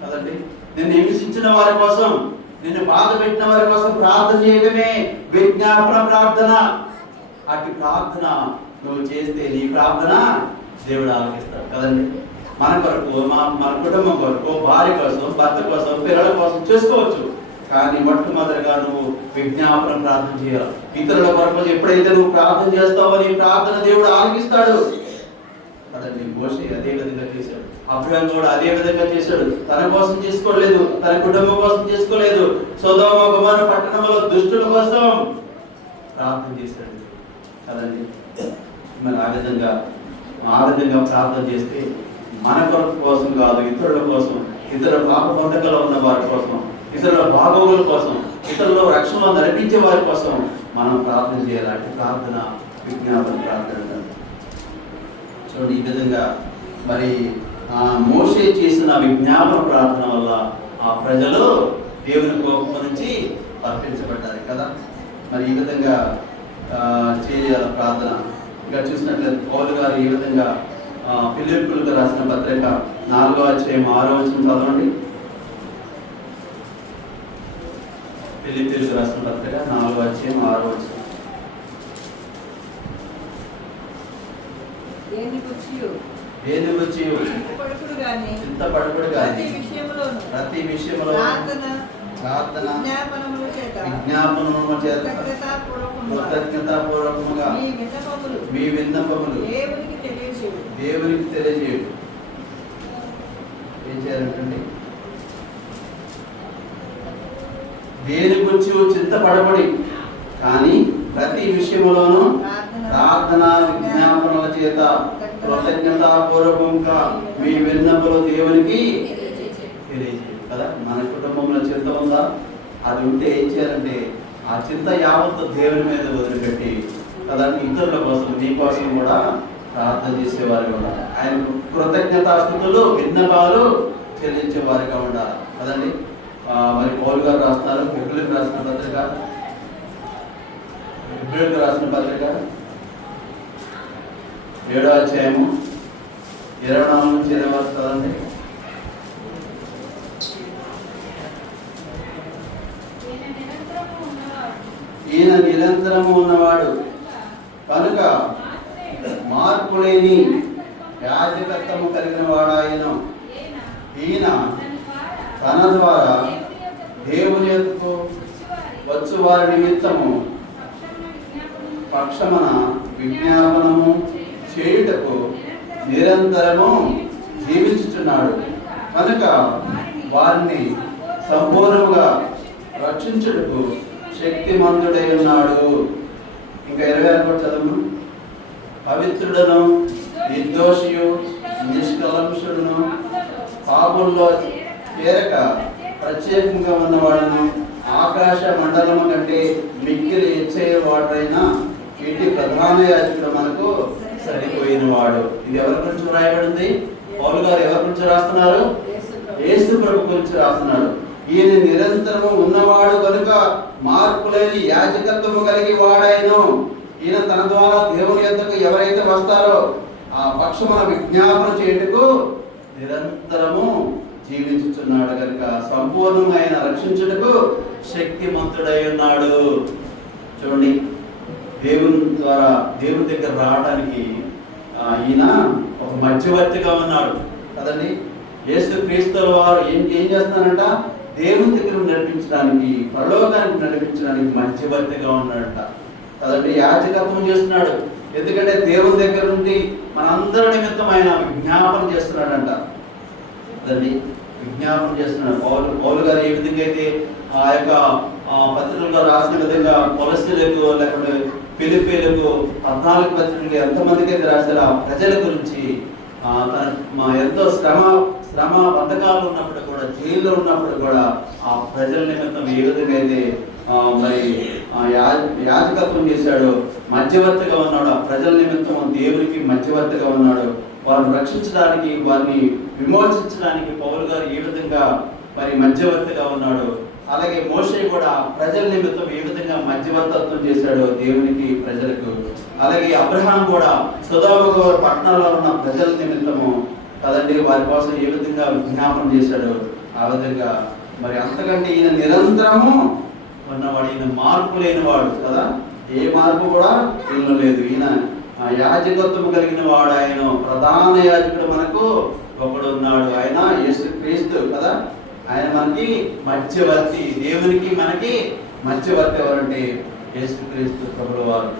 కదండి, నిన్ను హింసించిన వారి కోసం, నిన్ను బాధ పెట్టిన వారి కోసం ప్రార్థన చేయడమే విజ్ఞాపన ప్రార్థన. అటు ప్రార్థన నువ్వు చేస్తే నీ ప్రార్థన దేవుడు ఆలకిస్తాడు కదండి. మన కొరకు, మన కుటుంబం కొరకు, భార్య కోసం, భర్త కోసం, పిల్లల కోసం చేసుకోవచ్చు, కానీ మొట్టమొదటిగా నువ్వు విజ్ఞాపన ప్రార్థన చేయాలి. ఇతరుల కొరకు ఎప్పుడైతే నువ్వు ప్రార్థన చేస్తావో నీ ప్రార్థన దేవుడు ఆలకిస్తాడు కదండి. మోషే అదే విధంగా చేశాడు, అబ్రహాము కూడా అదే విధంగా చేశాడు. తన కోసం చేసుకోలేదు, తన కుటుంబం కోసం చేసుకోలేదు, సొదొమ గొమొర్రా పట్టణంలో దుష్టుల కోసం ప్రార్థన చేశాడు కదండి. మరి ఆ విధంగా ప్రార్థన చేస్తే మన కొరకు కోసం కాదు, ఇతరుల కోసం, ఇతరుల పాప బంధకాలు ఉన్న వారి కోసం, ఇతరుల బాగోగుల కోసం, ఇతరుల రక్షణలో నడిపించే వారి కోసం మనం ప్రార్థన చేయాలంటే ప్రార్థన విజ్ఞాపన ప్రార్థన. చూడండి, ఈ విధంగా మరి మోషే చేసిన విజ్ఞాపన ప్రార్థన వల్ల ఆ ప్రజలు దేవుని కోపం నుంచి తప్పించబడ్డారు కదా. మరి ఈ విధంగా చేయాలి ప్రార్థన. ఇంకా చూసినట్లయితే పౌలు గారు ఈ విధంగా ఫిలిప్పీయులకు రాసిన పత్రిక 4వ అధ్యాయం 6వ వచనం చదవండి. ఫిలిప్పీయులకు రాసిన పత్రిక 4వ అధ్యాయం 6వ వచనం. ఏది వచ్చి చింతపడకుడు గాని ప్రతి విషయంలో ప్రార్థన విజ్ఞాపనముల చేత కృతజ్ఞతాపూర్వకముగా మీ విన్నపములు దేవునికి తెలియజేయుడు. ఏం చేయాలంటే దేని గురించి చింతపడబడి కానీ ప్రతి విషయంలోనూ ప్రార్థన విజ్ఞాపనల చేత కృతజ్ఞతాపూర్వకంగా మీ విన్నపలు దేవునికి తెలియజేయాలి కదా. మన కుటుంబంలో చింత ఉందా? అది ఉంటే ఏం చేయాలంటే ఆ చింత యావత్తు దేవుని మీద వదిలిపెట్టి కదా ఇతరుల కోసం నీ కోసం కూడా ప్రార్థన చేసేవారు కూడా ఆయన కృతజ్ఞతాస్తుతులు విన్నపాలు చెల్లించేవారిగా ఉండాలి కదండి. మరి పౌలు గారు రాస్తున్నారు ఫిబ్రవరికి రాసిన పత్రిక, ఫిబ్రవరికి రాసిన పత్రిక 7వ అధ్యాయము 24 నుంచి 20 వరకు చదవండి. ఈయన నిరంతరము ఉన్నవాడు కనుక మార్పు లేని యాజకత్వము కలిగిన వాడాయన. ఈయన తన ద్వారా దేవుని యొద్దకు వచ్చు వారి నిమిత్తము పక్షమున విజ్ఞాపనము చేయుటకు నిరంతరము జీవించుచున్నాడు కనుక వారిని సంపూర్ణంగా రక్షించుటకు శక్తిమంతుడై ఉన్నాడు. ఇంకా 26 చదువు. పవిత్రుడను నిర్దోషియు నిష్కలంషుడును పాపుల్లో చేరక ప్రత్యేకంగా ఉన్నవాడును ఆకాశ మండలము కంటే మిక్కిలి ఇచ్చేవాడైన వీటి ప్రధాన యాజకుడు మనకు సరిపోయిన వాడు. ఇది ఎవరి గురించి రాయబడింది? పౌలు గారు ఎవరి గురించి రాస్తున్నారు? యేసు ప్రభు గురించి రాస్తున్నాడు. ఈయన నిరంతరము ఉన్నవాడు కనుక మార్పు లేని యాజకత్వము కలిగి వాడైను. ఈయన తన ద్వారా దేవుని యొద్దకు ఎవరైతే వస్తారో ఆ పక్షమున విజ్ఞాపన చేయుటకు నిరంతరము జీవించుచున్నాడు కనుక సంపూర్ణమైన రక్షించుటకు శక్తిమంతుడై ఉన్నాడు. చూడండి, దేవుని ద్వారా దేవుని దగ్గర రావడానికి ఈయన ఒక మధ్యవర్తిగా ఉన్నాడు కదండి. యేసు క్రీస్తుల వారు ఏం చేస్తున్నారంట? దేవుని దగ్గర నడిపించడానికి, పరలోకానికి నడిపించడానికి మధ్యవర్తిగా ఉన్నాడంట కదండి. యాజకత్వం చేస్తున్నాడు. ఎందుకంటే దేవుని దగ్గర నుండి మనందరి నిమిత్తం ఆయన విజ్ఞాపన చేస్తున్నాడంట కదండి. విజ్ఞాపన చేస్తున్నాడు. పౌలు గారు ఏ విధంగా అయితే ఆ యొక్క పత్రికల్లో రాసిన విధంగా కొలస్సీలకు లేకపోతే ఫిలిప్పీలకు 14 పత్రికలు ఎంతమందికి అయితే రాశారో ఆ ప్రజల గురించి ఎంతో శ్రమ బంధకాలు ఉన్నప్పుడు కూడా, జైల్లో ఉన్నప్పుడు కూడా ఆ ప్రజల నిమిత్తం ఏ విధంగా అయితే మరి యాజకత్వం చేశాడు, మధ్యవర్తిగా ఉన్నాడు. ఆ ప్రజల నిమిత్తం దేవునికి మధ్యవర్తిగా ఉన్నాడు. వారిని రక్షించడానికి, వారిని విమోచించడానికి పౌలు గారు ఏ విధంగా మరి మధ్యవర్తిగా ఉన్నాడు. అలాగే మోషే కూడా ప్రజల నిమిత్తం ఏ విధంగా మధ్యవర్తత్వం చేశాడు దేవునికి, ప్రజలకు. అలాగే అబ్రహాం కూడా సొదొమ పట్టణంలో ఉన్న ప్రజల నిమిత్తము కదండి వారి కోసం ఏ విధంగా విజ్ఞాపన చేశాడు. ఆ విధంగా మరి అంతకంటే ఈయన నిరంతరము ఉన్నవాడు, ఈయన మార్పు లేనివాడు కదా. ఏ మార్పు కూడా ఈయన లేదు. ఈయన యాజకత్వం కలిగిన వాడు. ఆయన ప్రధాన యాజకుడు మనకు ఒకడు ఉన్నాడు, ఆయన యేసు క్రీస్తు కదా. ఆయన మనకి మధ్యవర్తి, దేవునికి మనకి మధ్యవర్తి ఎవరంటే యేసు క్రీస్తు ప్రభుల వారు.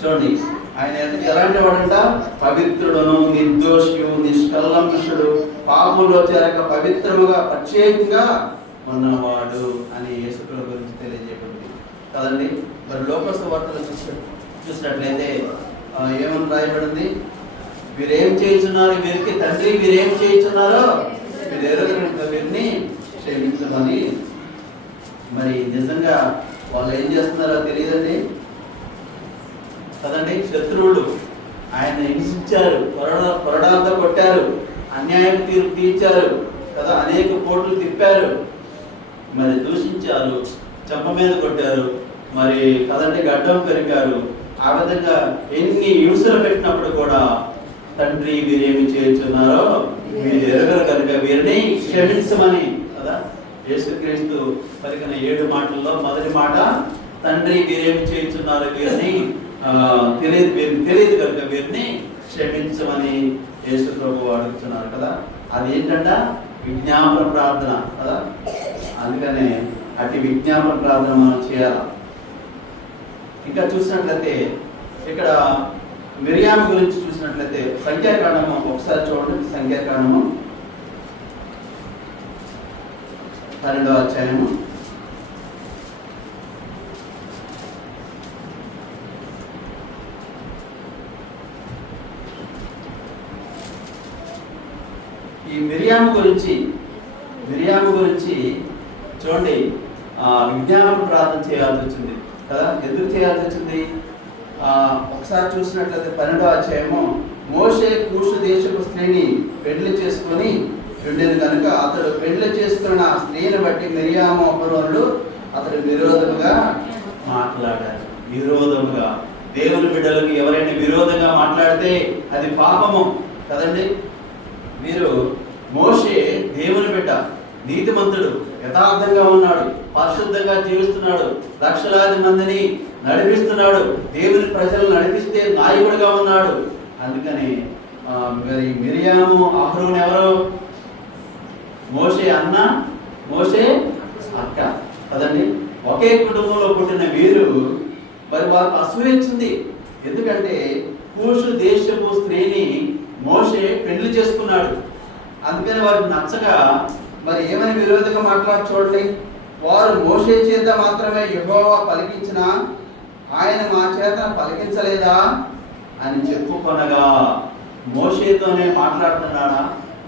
చూడండి, ఆయన ఎలాంటి వాడంట? పవిత్రుడును నిర్దోషియు నిష్కల్మషుడు పాపంలో చేరక పవిత్రముగా ప్రత్యేకంగా ఉన్నవాడు అని యేసు ప్రభు గురించి తెలియజేయబడింది కదండి. మరి లోక సువార్తలు చూసినట్లయితే ఏమని రాయబడింది? వీరేం చేయించున్నారు, వీరికి తండ్రి వీరేం చేయించున్నారో వీరిని క్షమించమని. మరి నిజంగా వాళ్ళు ఏం చేస్తున్నారో తెలియదండి కదండి. శత్రువులు ఆయన హింసించారు, కొరడాలతో కొట్టారు, అన్యాయం తీర్పు తీర్చారు కదా, అనేక కోట్లు తిప్పారు, మరి దూషించారు, చెంప మీద కొట్టారు, మరి కదండి గడ్డం పెరిగారు. ఆ విధంగా ఎన్ని హింసలు పెట్టినప్పుడు కూడా తండ్రి వీరేమి చేయుచున్నారో వీరు ఎరగరు కనుక వీరిని క్షమించమని కదా. యేసుక్రీస్తు పలికిన 7 మాటల్లో మొదటి మాట తండ్రి వీరేమి చేయుచున్నారో వీరిని తెలియదు కనుక వీరిని క్షమించమని యేసు ప్రభు అడుగుతున్నారు కదా. అది ఏంటంట? విజ్ఞాపన ప్రార్థన కదా. అందుకనే అటు విజ్ఞాపన ప్రార్థన మనం చేయాలి. ఇంకా చూసినట్లయితే ఇక్కడ మిరియాము గురించి చూసినట్లయితే సంఖ్యాకాండము ఒకసారి చూడండి. సంఖ్యాకాండము 12వ అధ్యాయము. ఈ మిరియాము గురించి చూడండి, విజ్ఞాపన ప్రార్థన చేయాల్సి వచ్చింది కదా. ఎందుకు చేయాల్సి వచ్చింది? ఒకసారి చూసినట్లయితే 12వ అధ్యాయము, మోషే కూషు దేశపు స్త్రీని పెళ్లి చేసుకొని ఉండేది కనుక అతడు పెళ్లి చేసుకున్న ఆ స్త్రీని బట్టి మిరియాము అహరోనులు అతడు విరోధముగా మాట్లాడారు. విరోధముగా, దేవుని బిడ్డలకు ఎవరైనా విరోధంగా మాట్లాడితే అది పాపము కదండి. మీరు మోషే దేవుని బిడ్డ, నీతిమంతుడు, యథార్థంగా ఉన్నాడు, పరిశుద్ధంగా జీవిస్తున్నాడు, లక్షలాది మందిని నడిపిస్తున్నాడు, దేవుని ప్రజలను నడిపిస్తే నాయకుడిగా ఉన్నాడు. అందుకని మరి మిరియాము అహరోను ఎవరు? మోషే అన్న, మోషే అక్క కదండి. ఒకే కుటుంబంలో పుట్టిన వీరు మరి వారికి అసూయ వచ్చింది. ఎందుకంటే కూషు దేశపు స్త్రీని మోషే పెళ్లి చేసుకున్నాడు. అందుకని వారికి నచ్చగా మరి ఏమని విరోధంగా మాట్లాడి చూడండి. వారు మోషే చేత మాత్రమే యెహోవా పలికించిన ఆయన మా చేత పలికించలేదా అని చెప్పుకొనగా, మోషేతోనే మాట్లాడుతున్నాడా?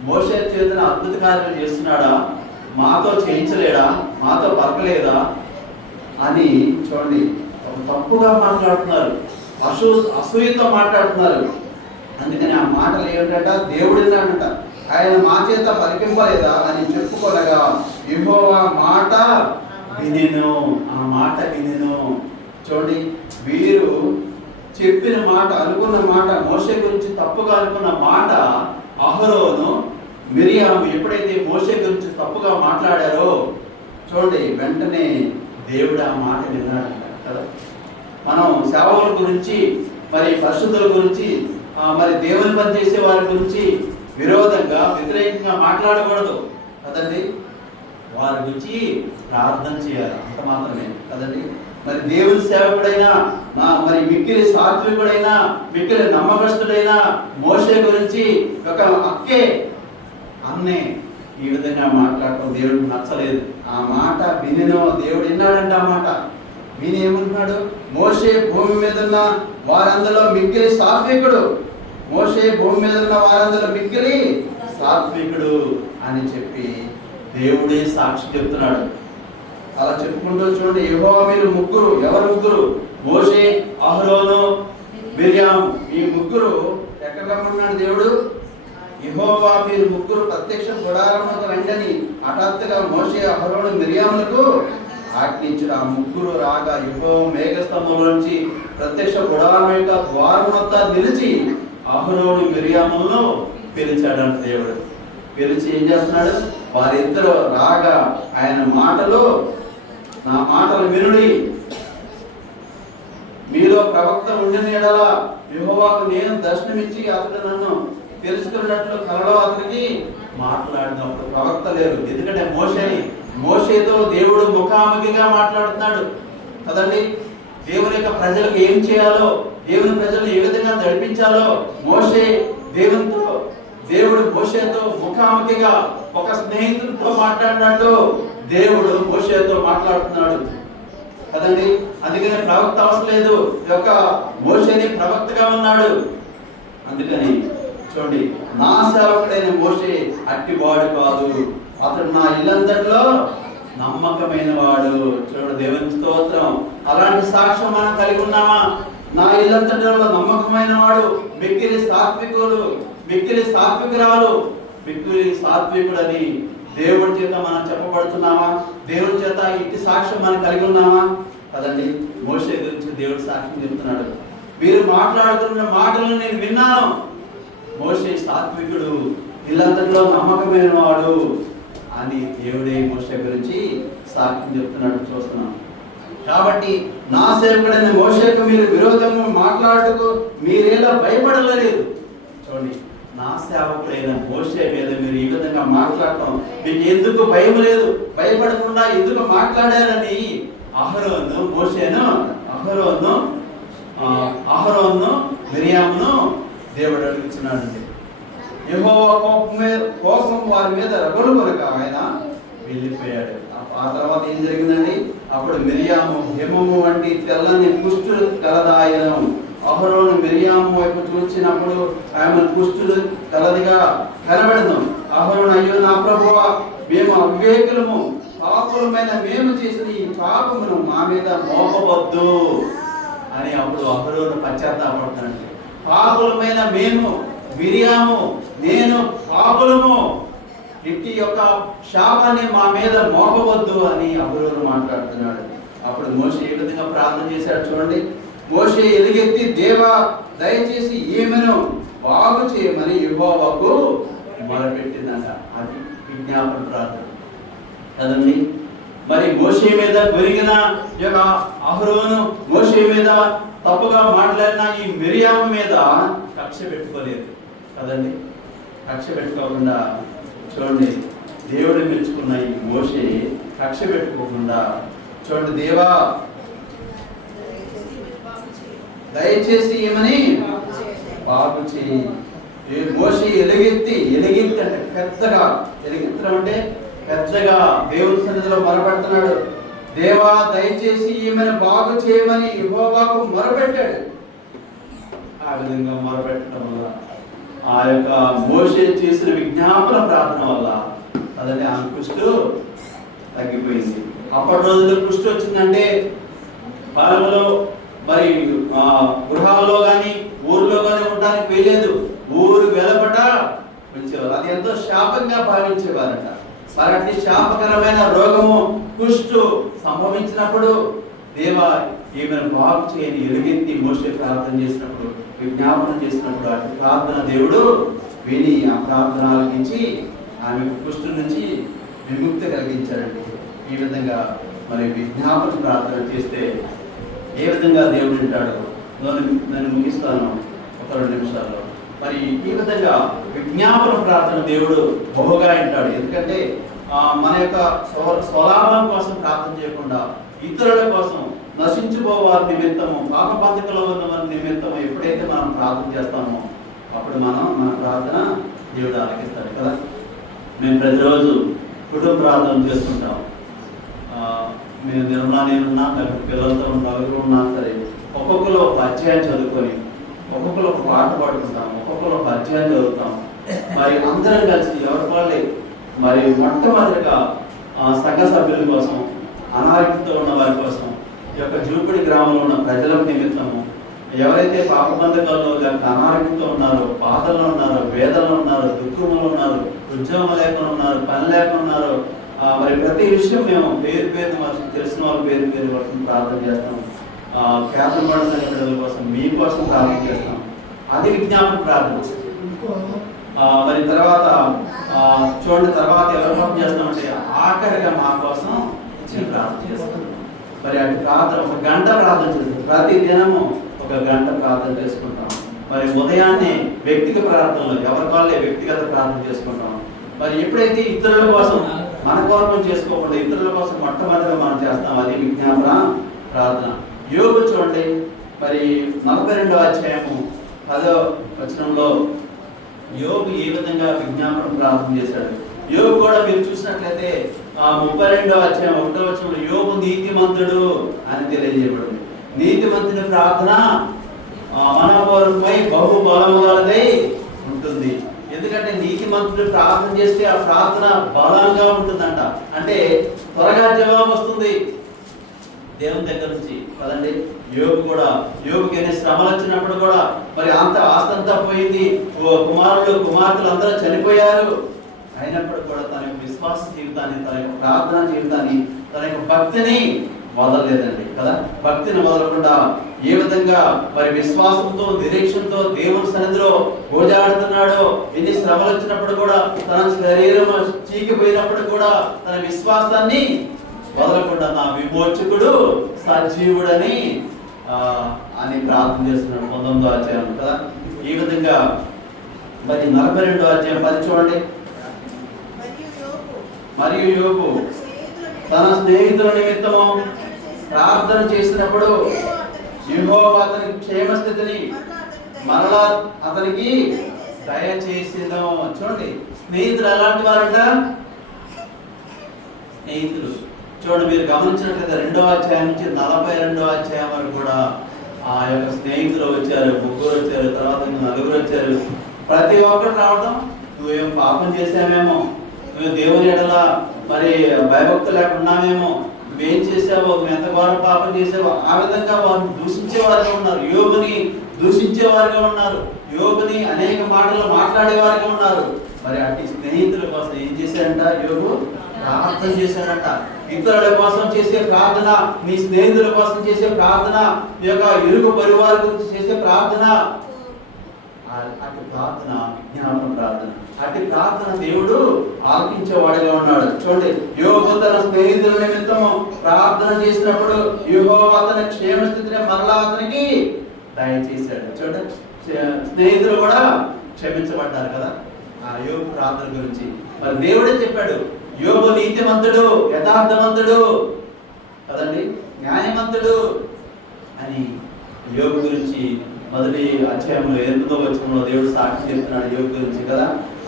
మోషే చేతన అద్భుత కార్యాలు చేస్తున్నాడా? మాతో చేయించలేడా? మాతో పలకలేదా అని చూడండి, తప్పుగా మాట్లాడుతున్నారు, అసూయతో మాట్లాడుతున్నారు. అందుకని ఆ మాటలు ఏమిటంట? దేవుడిన్నాడంట, ఆయన మా చేత పలికింపలేదా అని చెప్పుకోనగా యెహోవా మాట వినెను. ఆ మాట వినెను. చూడండి, వీరు చెప్పిన మాట, అనుకున్న మాట, మోషే గురించి తప్పుగా అనుకున్న మాట అహరోను మిరియాము ఎప్పుడైతే మోషే గురించి తప్పుగా మాట్లాడారో చూడండి, వెంటనే దేవుడు ఆ మాట విన్నాడంట కదా. మనం సేవకుల గురించి, మరి పరిశుద్ధుల గురించి, మరి దేవుని పని చేసే వారి గురించి విరోధంగా, వ్యతిరేకంగా మాట్లాడకూడదు కదండి. వారి గురించి ప్రార్థన చేయాలి, అంత మాత్రమే కదండి. మరి దేవుని సేవకుడైనా, మరి మిక్కిలి సాత్వికుడైనా, మిక్కిలి నమ్మకస్తుడైనా మోషే గురించి ఒక అక్కే, అన్నే ఈ విధంగా మాట్లాడటం దేవుడికి నచ్చలేదు. ఆ మాట వినెను, దేవుడు విన్నాడంట. ఆ మాట విని ఏమంటున్నాడు? మోషే భూమి మీద ఉన్న వారందరిలో మిక్కిలి సాత్వికుడు, మోషే భూమి మీద ఉన్న వారందరిలో మిక్కిలి సాత్వికుడు అని చెప్పి దేవుడే సాక్షి చెప్తున్నాడు. అలా చెప్పుకుంటూ చూడండి, యెహోవా మీరు ముగ్గురు, ఎవరు ముగ్గురు? మోషే, అహరోను, మిరియాము. ఈ ముగ్గురు ఎక్కడ రమ్మన్నాడు దేవుడు? యెహోవా మీరు ముగ్గురు ప్రత్యక్ష గుడారమునకు రండని హఠాత్తుగా మోషే, అహరోను, మిరియాములకు ఆజ్ఞించాడు. ఆ ముగ్గురు రాగా యెహోవా మేఘస్తంభం నుంచి ప్రత్యక్ష గుడారం యొక్క ద్వారం వద్ద నిలిచి అహరోను, మిరియాములను పిలిచాడంట దేవుడు. పిలిచి ఏం చేస్తున్నాడు? వారిద్దరు రాగా ఆయన మాటలు, నా మాటలు వినుడి, మీలో ప్రవక్త ఉండిన యెడల యెహోవాకు నేను దర్శనమిచ్చి అతడు నన్ను తెలుసుకున్నట్లు కలలో అతనికి మాట్లాడినప్పుడు ప్రవక్త లేరు. ఎందుకంటే మోషేతో దేవుడు ముఖాముఖిగా మాట్లాడుతున్నాడు కదండి. దేవుని యొక్క ప్రజలకు ఏం చేయాలో, దేవుని ప్రజలను ఏ విధంగా నడిపించాలో దేవుడు మోషేతో ముఖాముఖిగా ఒక స్నేహితుడితో మాట్లాడినట్టు దేవుడు మోషేతో మాట్లాడుతున్నాడు కదండి. అందుకని ప్రవక్త అవసరం లేదు, ఈ యొక్క మోషేని ప్రవక్తగా ఉన్నాడు. అందుకని చూడండి, నా సేవకుడైన మోషే అట్టివాడు కాదు, అతడు నా ఇల్లంతట్లో నమ్మకమైన వాడు. చూడు, దేవుని స్తోత్రం. అలాంటి సాక్ష్యం మనం కలిగి ఉన్నామా? నా ఇల్లంతట్లో నమ్మకమైన వాడు, మిక్కిలి సాత్వికురాలు, మిక్కిలి సాత్వికుడని దేవుడి చేత మనం చెప్పబడుతున్నామా? దేవుడి చేత ఇంటి సాక్ష్యం మనం కలిగి ఉన్నామా? కదండి. మోషే గురించి దేవుడు సాక్ష్యం చెప్తున్నాడు. మీరు మాట్లాడుతున్న మాటలను నేను విన్నాను, మోషే సాత్వికుడు, ఇల్లంతట్లో నమ్మకమైన వాడు అని దేవుడే మోషే గురించి సాక్ష్యం చెప్తున్నాడు, చూస్తున్నాం. కాబట్టి నా సేవకుడైన మోషేకు మీరు విరోధంగా మాట్లాడుటకు మీరేలా భయపడలేదు. చూడండి, నా సేవకుడైన మోషే మీద మీరు ఈ విధంగా మాట్లాడటం మీకు ఎందుకు భయం లేదు? భయపడకుండా ఎందుకు మాట్లాడారని అహరోను మిరియామును దేవుడు అడుగుతున్నాడండి. యెహోవా కోపం వారి మీద రగులు కొరక ఆయన వెళ్ళిపోయాడు. ఆ తర్వాత ఏం జరిగిందండి? అప్పుడు మిరియాము హిమము వంటి తెల్లని కుష్ఠులు కలదాయను. అహరోను మిరియాము వైపు చూసినప్పుడు ఆమె కుష్ఠులు కలదిగా కనబడను. అహరోను, అయ్యో నా ప్రభువా, మేము అవివేకులము, పాపులమైన మేము చేసిన ఈ పాపమును మా మీద మోపవద్దు అని అప్పుడు అహరోను పశ్చాత్తాపడుతున్నాడు. పాపులమైన మేము, మిరియాము, నేను పాపులము, ఇంటి యొక్క శాపాన్ని మా మీద మోపవద్దు అని అహరోను మాట్లాడుతున్నాడు. అప్పుడు మోషే ఏ విధంగా ప్రార్థన చేశాడు చూడండి. మోషే ఎలుగెత్తి, దేవా దయచేసి ఈమెను బాగు చేయమని యెహోవాకు మొరపెట్టిందంట. అది విజ్ఞాపన ప్రార్థన కదండి. మరి మోషే మీద పెరిగిన యొక్క అహరోను, మోషే మీద తప్పుగా మాట్లాడిన ఈ మిరియాము మీద కక్ష పెట్టుకోలేదు కదండి. కక్ష పెట్టుకోకుండా చూడండి, దేవుడు మెచ్చుకున్న ఈ మోషే కక్ష పెట్టుకోకుండా చూడండి, దేవా దయచేసి ఏమని బాగు చేయి. మోషే ఎలుగెత్తి అంటే పెద్దగా, ఎలుగెత్తడం అంటే పెద్దగా దేవుని సన్నిధిలో మొరపెడుతున్నాడు. దేవా దయచేసి ఈమెను బాగు చేయమని యెహోవాకు మొరపెట్టాడు. ఆ విధంగా మొరపెట్టడం వల్ల, ఆ యొక్క మోషే చేసిన విజ్ఞాపన ప్రార్థన వల్ల అదండి ఆమె కుష్టు తగ్గిపోయింది. అప్పటి రోజుల్లో కుష్టు వచ్చిందంటే పాలనలో మరి గృహాల్లో కానీ ఊర్లో కానీ ఉండడానికి వీలేదు. ఊరు వెలపట ఉంచేవారు. అది ఎంతో శాపంగా భావించేవారట. మరి అట్టి శాపకరమైన రోగము కుష్టు సంభవించినప్పుడు దేవా ఈమెను బాగు చేయని ఎలుగెత్తి మోషే ప్రార్థన చేసినప్పుడు, విజ్ఞాపన చేసినప్పుడు అటు ప్రార్థన దేవుడు విని ఆ ప్రార్థన ఆలకించి ఆమె కుష్టు నుంచి విముక్తి కలిగించారండి. ఈ విధంగా మరి విజ్ఞాపన ప్రార్థన చేస్తే ఏ విధంగా దేవుడు వింటాడో నేను ముగిస్తాను ఒక 2 నిమిషాల్లో. మరి ఈ విధంగా విజ్ఞాపన ప్రార్థన దేవుడు బహుగా వింటాడు. ఎందుకంటే మన యొక్క స్వలాభం కోసం ప్రార్థన చేయకుండా ఇతరుల కోసం, నశించిపోవారి నిమిత్తము, పాప బంధకులో ఉన్న వారి నిమిత్తము ఎప్పుడైతే మనం ప్రార్థన చేస్తామో అప్పుడు మన ప్రార్థన దేవుడు ఆలకిస్తాడు కదా. మేము ప్రతిరోజు కుటుంబ ప్రార్థన చేస్తుంటాం. మేము నేనున్నా లేకపోతే పిల్లలతో నలుగురు ఉన్నా సరే ఒక్కొక్కరు ఒక అధ్యాయం చదువుకొని, ఒక్కొక్కరు ఒక పాట పాడుకుంటాం, ఒక్కొక్కరు ఒక అధ్యాయం చదువుతాం. మరి అందరం కలిసి ఎవరి వాళ్ళే మరి మొట్టమొదటిగా సంఘ సభ్యుల కోసం, అనారోగ్యంతో ఉన్న వారి కోసం, ఈ యొక్క జూపిడి గ్రామంలో ఉన్న ప్రజల నిమిత్తము, ఎవరైతే పాపబంధకాల్లో లేకపోతే అనారోగ్యంతో ఉన్నారో, బాధల్లో ఉన్నారో, వేదనలో ఉన్నారో, దుఃఖంలో ఉన్నారు, ఉద్యోగం లేకుండా ఉన్నారు, పని లేకుండా ఉన్నారు, మరి ప్రతి విషయం మేము పేరు తెలిసిన వాళ్ళ పేరు కోసం ప్రార్థన చేస్తాం. ఖ్యాతం పడుతున్న బిడ్డల కోసం, మీకోసం ప్రార్థన చేస్తాం. అది విజ్ఞాపన ప్రార్థన. మరి తర్వాత చూడండి, తర్వాత ఎవరి కోసం చేస్తామంటే ఆఖరిగా మా కోసం ప్రార్థన చేస్తాం. మరి అటు ప్రార్థన 1 గంట ప్రార్థన చేస్తాం. ప్రతి దినము 1 గంట ప్రార్థన చేసుకుంటాం. మరి ఉదయాన్నే వ్యక్తిగత ప్రార్థనలు ఎవరి వాళ్ళే వ్యక్తిగత ప్రార్థన చేసుకుంటాం. మరి ఎప్పుడైతే ఇతరుల కోసం మన కోపం చేసుకోకుండా ఇతరుల కోసం మొట్టమొదటిగా మనం చేస్తాం, అది విజ్ఞాపన ప్రార్థన. యోబు చూడండి, మరి 42వ అధ్యాయము 10వ వచనంలో యోబు ఏ విధంగా విజ్ఞాపన ప్రార్థన చేశాడు. యోబు కూడా మీరు చూసినట్లయితే 32వ అధ్యాయం 1వ వచనంలో యోబు నీతిమంతుడు అని తెలియజేయబడింది. నీతిమంతుని ప్రార్థన మనోపూర్వకమై బహు బలముగలదై ఉంటుంది. ఎందుకంటే నీతిమంతుడు ప్రార్థన చేస్తే ఆ ప్రార్థన బలంగా ఉంటుందంట. అంటే త్వరగా జవాబు వస్తుంది దేవుని దగ్గర నుంచి కదండి. యోగుకి ఎన్ని శ్రమలు వచ్చినప్పుడు కూడా మరి అంత ఆస్తంతా పోయింది, కుమార్తెలు అందరూ చనిపోయారు, అయినప్పుడు కూడా తన యొక్క విశ్వాస జీవితాన్ని, తన యొక్క ప్రార్థన జీవితాన్ని, తన యొక్క భక్తిని వదలలేదండి కదా. భక్తిని వదలకుండా ఏ విధంగా మరి విశ్వాసంతో, నిరీక్షణతో దేవుని సన్నిధిలో గోజాడుతున్నాడో, ఎన్ని శ్రమలు వచ్చినప్పుడు కూడా, తన శరీరం చీకిపోయినప్పుడు కూడా తన విశ్వాసాన్ని వదలకుండా నా విమోచకుడు సజీవుడని అని ప్రార్థన చేస్తున్నాడు 19వ అధ్యాయం కదా. ఈ విధంగా మరి 42వ అధ్యాయం 10 చూడండి. మరియు యోబు తన స్నేహితుల నిమిత్తము ప్రార్థన చేసినప్పుడు యెహోవా అతని క్షేమ స్థితిని మరలా అతనికి దయచేసినో. చూడండి, స్నేహితులు ఎలాంటి వారంట? స్నేహితులు చూడండి, మీరు గమనించినట్లయితే 2వ అధ్యాయం నుంచి 42వ అధ్యాయం వరకు కూడా ఆ యొక్క స్నేహితులు వచ్చారు, 3 వచ్చారు, తర్వాత 4 వచ్చారు. ప్రతి ఒక్కరు రావడం, నువ్వేం పాపం చేసావేమో, నువ్వు దేవుని ఎడల మరి భయభక్తులు లేకున్నావేమో, నువ్వేం చేసావో, నువ్వు ఎంత ఘోర పాపం చేసావో, ఆ విధంగా వారిని దూషించే వారిగా ఉన్నారు. యోబుని దూషించే వారిగా ఉన్నారు, యోబుని అనేక మాటలు మాట్లాడే వారిగా ఉన్నారు. మరి అట్టి స్నేహితుల కోసం ఏం చేశాడంట యోబు? ప్రార్థన చేశాడంట. ఇతరుల కోసం చేసే ప్రార్థన, నీ స్నేహితుల కోసం చేసే ప్రార్థన, నీ యొక్క ఇరుగు పరివారం గురించి చేసే ప్రార్థన, అటు ప్రార్థన జ్ఞాపన ప్రార్థన. అటు ప్రార్థన దేవుడు ఆలకించేవాడిగా ఉన్నాడు. చూడండి, యోబు తన స్నేహితుల నిమిత్తము ప్రార్థన చేసినప్పుడు యెహోవా అతని క్షేమ స్థితిని మరలా అతనికి దయచేశాడు. చూడండి, స్నేహితులు కూడా క్షమించబడ్డారు కదా ఆ యోబు ప్రార్థన గురించి. మరి దేవుడే చెప్పాడు, యోబు నీతిమంతుడు, యథార్థవంతుడు కదండి, న్యాయవంతుడు అని యోబు గురించి మొదటి అధ్యాయంలో 8వ వచనంలో దేవుడు సాక్షి చెప్తున్నాడు యోబు గురించి కదా.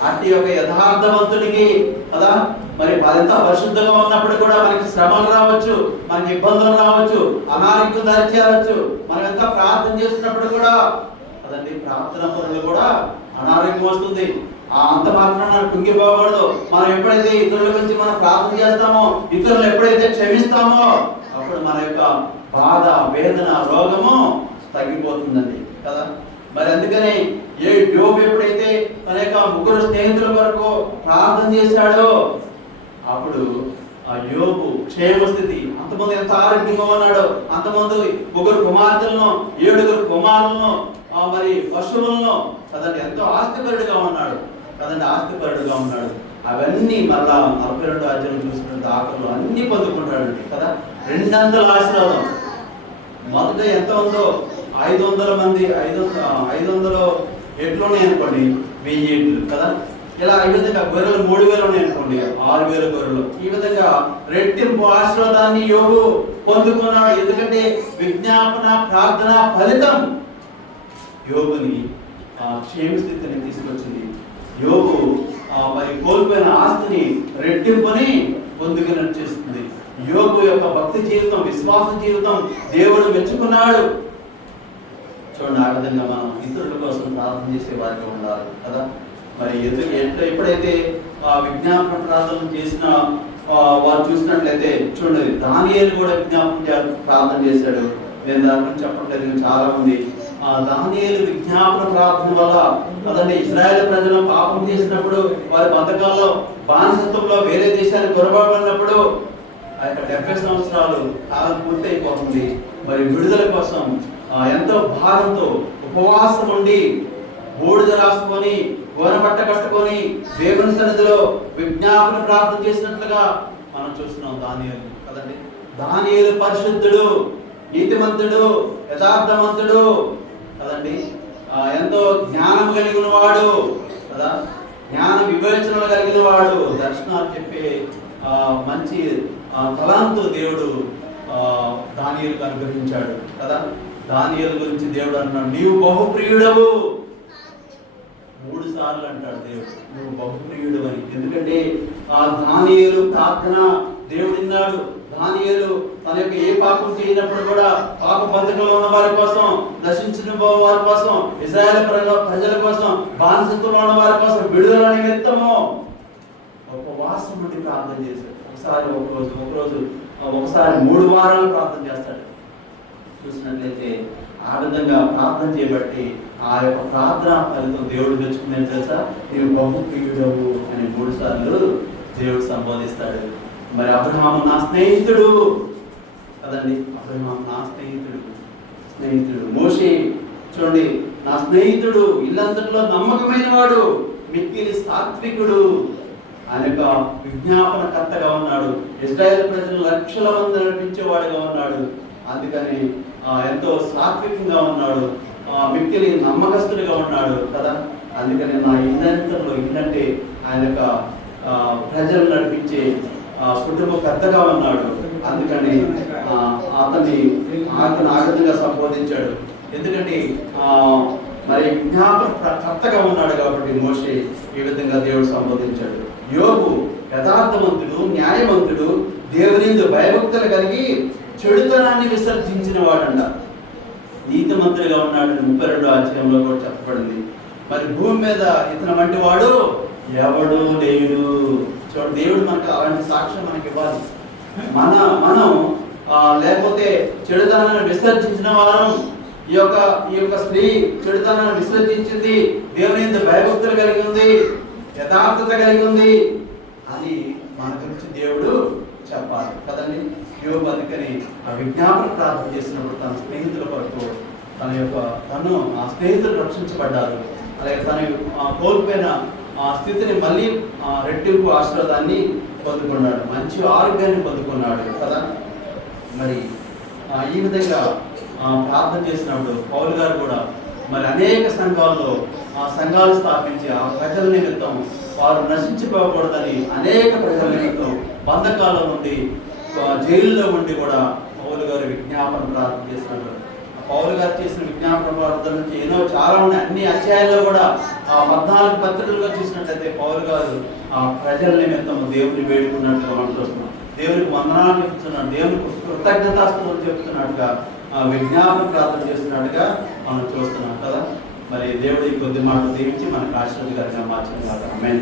అట్టి ఒక యథార్థవంతుడికి కదా, మరి అదంతా పరిశుద్ధంగా ఉన్నప్పుడు కూడా మనకి శ్రమలు రావచ్చు, మనకి ఇబ్బందులు రావచ్చు, అనారోగ్యం దరిచేయవచ్చు. మనం ఎంత ప్రార్థన చేస్తున్నప్పుడు కూడా కదండి, ప్రార్థన పనులు కూడా అనారోగ్యం వస్తుంది. అంత మాత్రం మనం కుంగిపోకూడదు. మనం ఎప్పుడైతే ఇతరుల గురించి మనం ప్రార్థన చేస్తామో, ఇతరులు ఎప్పుడైతే క్షమిస్తామో, అప్పుడు మన యొక్క బాధ, వేదన, రోగము తగ్గిపోతుందండి కదా. మరి అందుకని యోబు ఎప్పుడైతే తన యొక్క 3 స్నేహితుల వరకు ప్రార్థన చేశాడో అప్పుడు ఆ యోబు క్షేమ స్థితి, అంతమంది ఎంత ఆరోగ్యంగా ఉన్నాడో, అంతమంది 3 కుమార్తెలను, 7 కుమారులను, మరి పశువులను కదండి, ఎంతో ఆస్తిపరుడుగా ఉన్నాడు కదండి, ఆస్తిపరుడుగా ఉన్నాడు. అవన్నీ మళ్ళా 42వ అధ్యాయం చూసినట్టు ఆఖరిలో అన్ని పొందుకుంటాడు కదా. 200 ఆశీర్వాదం. మొదట ఎంత ఉందో 500 మంది, 500 ఎడ్లు ఉన్నాయి అనుకోండి, 1000 ఎడ్లు కదా. ఇలా ఈ విధంగా గొర్రెలు 3000 ఉన్నాయి అనుకోండి, 6000 గొర్రెలు. ఈ విధంగా రెట్టింపు ఆశీర్వాదాన్ని యోబు పొందుకున్నాడు. ఎందుకంటే విజ్ఞాపన ప్రార్థన ఫలితం యోబుని క్షేమ స్థితిని తీసుకొచ్చింది. యోబు మరి కోల్పోయిన ఆస్తిని రెట్టింపుని పొందుకున్నట్టు చేస్తుంది. యోబు యొక్క భక్తి జీవితం, విశ్వాస జీవితం దేవుడు మెచ్చుకున్నాడు. చూడండి, ఆ విధంగా మనం ఇతరుల కోసం ప్రార్థన చేసే వారిగా ఉండాలి కదా. మరి ఎప్పుడైతే విజ్ఞాపన ప్రార్థన చేసిన వారు చూసినట్లయితే చూడండి, దానియేలు కూడా ప్రార్థన చేశాడు. నేను దాని గురించి చెప్పట్లేదు, చాలా మంది దానియేలు విజ్ఞాపన ప్రార్థన వల్ల కదండి, ఇశ్రాయేలు ప్రజలు పాపం చేసినప్పుడు, వారి బంధకాల్లో బానిసత్వంలో వేరే దేశానికి కొరబడినప్పుడు ఆ యొక్క 70 సంవత్సరాలు కాలం పూర్తి అయిపోతుంది. మరి విడుదల కోసం ఎంతో భారంతో ఉపవాసం ఉండి, బూడిద రాసుకొని, గోనబట్ట కట్టుకొని దేవుని సన్నిధిలో విజ్ఞాపన ప్రార్థన చేసినట్లుగా మనం చూస్తున్నాం దానియేలు కదండి. దానియేలు పరిశుద్ధుడు, నీతిమంతుడు, యథార్థవంతుడు కదండి, ఎంతో జ్ఞానం కలిగిన వాడు కదా, జ్ఞాన వివేచనలు కలిగిన వాడు, దర్శనాలు చెప్పే మంచి తలాంతు దేవుడు దానియేలుకు అనుగ్రహించాడు కదా. దానియేలు గురించి దేవుడు అన్నాడు, నీవు బహుప్రియుడవు. 3 సార్లు అంటాడు దేవుడు, నువ్వు బహుప్రియుడు అని. ఎందుకంటే దానియేలు ప్రార్థన దేవుడు విన్నాడు. దానియేలు తన యొక్క ఏ పాపం చేయనప్పుడు కూడా పాప బంధకంలో ఉన్న వారి కోసం, నశించిన వారి కోసం, ఇశ్రాయేలు ప్రజల కోసం, బానిసత్వంలో ఉన్న వారి కోసం విడుదల నిమిత్తము ఉపవాసం నుండి ప్రార్థన చేశాడు. ఒకసారి 3 వారాలు ప్రార్థన చేస్తాడు. చూసినట్లయితే ఆ విధంగా ప్రార్థన చేయబట్టి ఆ యొక్క ప్రార్థన ఫలితం దేవుడు మెచ్చుకునే తెలుసా, నీవు బహుప్రియుడవు అని 3 సార్లు దేవుడు సంబోధిస్తాడు. మరి అబ్రహాము నా స్నేహితుడు కదండి, అబ్రహాము నా స్నేహితుడు. మోషే చూడండి, నా స్నేహితుడు, ఇల్లంతట్లో నమ్మకమైన వాడు, మిక్కిలి సాత్వికుడు, ఆయన యొక్క విజ్ఞాపన కర్తగా ఉన్నాడు. ఇశ్రాయేలు ప్రజలు లక్షల మంది నడిపించేవాడుగా ఉన్నాడు. అందుకని ఎంతో సాత్వికంగా ఉన్నాడు, మిక్కిలి నమ్మకస్తుడిగా ఉన్నాడు కదా. అందుకని నా ఇల్లంతలో ఇల్లంటే ఆయన యొక్క ప్రజలు నడిపించే కుటుంబ పెద్దగా ఉన్నాడు. అందుకని అతన్ని ఆ విధంగా సంబోధించాడు. ఎందుకంటే మరి విజ్ఞాపన కర్తగా ఉన్నాడు కాబట్టి మోషే ఈ విధంగా దేవుడు సంబోధించాడు. యోబు యథార్థవంతుడు, న్యాయవంతుడు, దేవుని యందు భయభక్తులు కలిగి చెడుతనాన్ని విసర్జించిన వాడంట. నీతిమంతుడిగా ఉన్నాడు 32వ అధ్యాయంలో కూడా చెప్పబడింది. మరి భూమి మీద ఇతని వంటి వాడు ఎవడు లేడు. చూడండి, దేవుడు మనకు అలాంటి సాక్ష్యం మనకి ఇవ్వాలి. మనం లేకపోతే చెడుతనాన్ని విసర్జించిన వారం, ఈ యొక్క స్త్రీ చెడుతనాన్ని విసర్జించింది, దేవుని యందు భయభక్తులు కలిగి ఉంది, యథార్థత కలిగి ఉంది అని మన గురించి దేవుడు చెప్పాలి కదండి. యోబు అందుకని ఆ విజ్ఞాపన ప్రార్థన చేసినప్పుడు తన స్నేహితుల కొరకు తను ఆ స్నేహితులు రక్షించబడ్డారు. అలాగే తను కోల్పోయిన ఆ స్థితిని మళ్ళీ రెట్టింపు ఆశీర్వాదాన్ని పొందుకున్నాడు, మంచి ఆరోగ్యాన్ని పొందుకున్నాడు కదా. మరి ఈ విధంగా ప్రార్థన చేసినప్పుడు పౌలు గారు కూడా మరి అనేక సంఘాల్లో సంఘాలు స్థాపించి ఆ ప్రజల నిమిత్తం వారు నశించిపోకూడదని అనేక ప్రజల నిమిత్తం బంధకాల నుండి జైల్లో ఉండి కూడా పౌలు గారు విజ్ఞాపన ప్రార్థన చేసినప్పుడు, పౌలు గారు చేసిన విజ్ఞాపన ప్రార్థన నుంచి ఎన్నో చాలా ఉన్నాయి. అన్ని అధ్యాయాల్లో కూడా 14 పత్రికలుగా చూసినట్లయితే పౌలు గారు ఆ ప్రజల నిమిత్తం దేవుని వేడుకున్నట్టుగా మనం చూస్తున్నాం. దేవునికి వందనాలు చెప్తున్నాడు, దేవునికి కృతజ్ఞతాస్తుతులు చెప్తున్నట్టుగా విజ్ఞాపన ప్రార్థన చేస్తున్నట్టుగా మనం చూస్తున్నాం కదా. మరి దేవుడి కొద్ది మాటలు దీవించి మనకు ఆశీర్వాదకరంగా మార్చడం కాదు. ఆమేన్.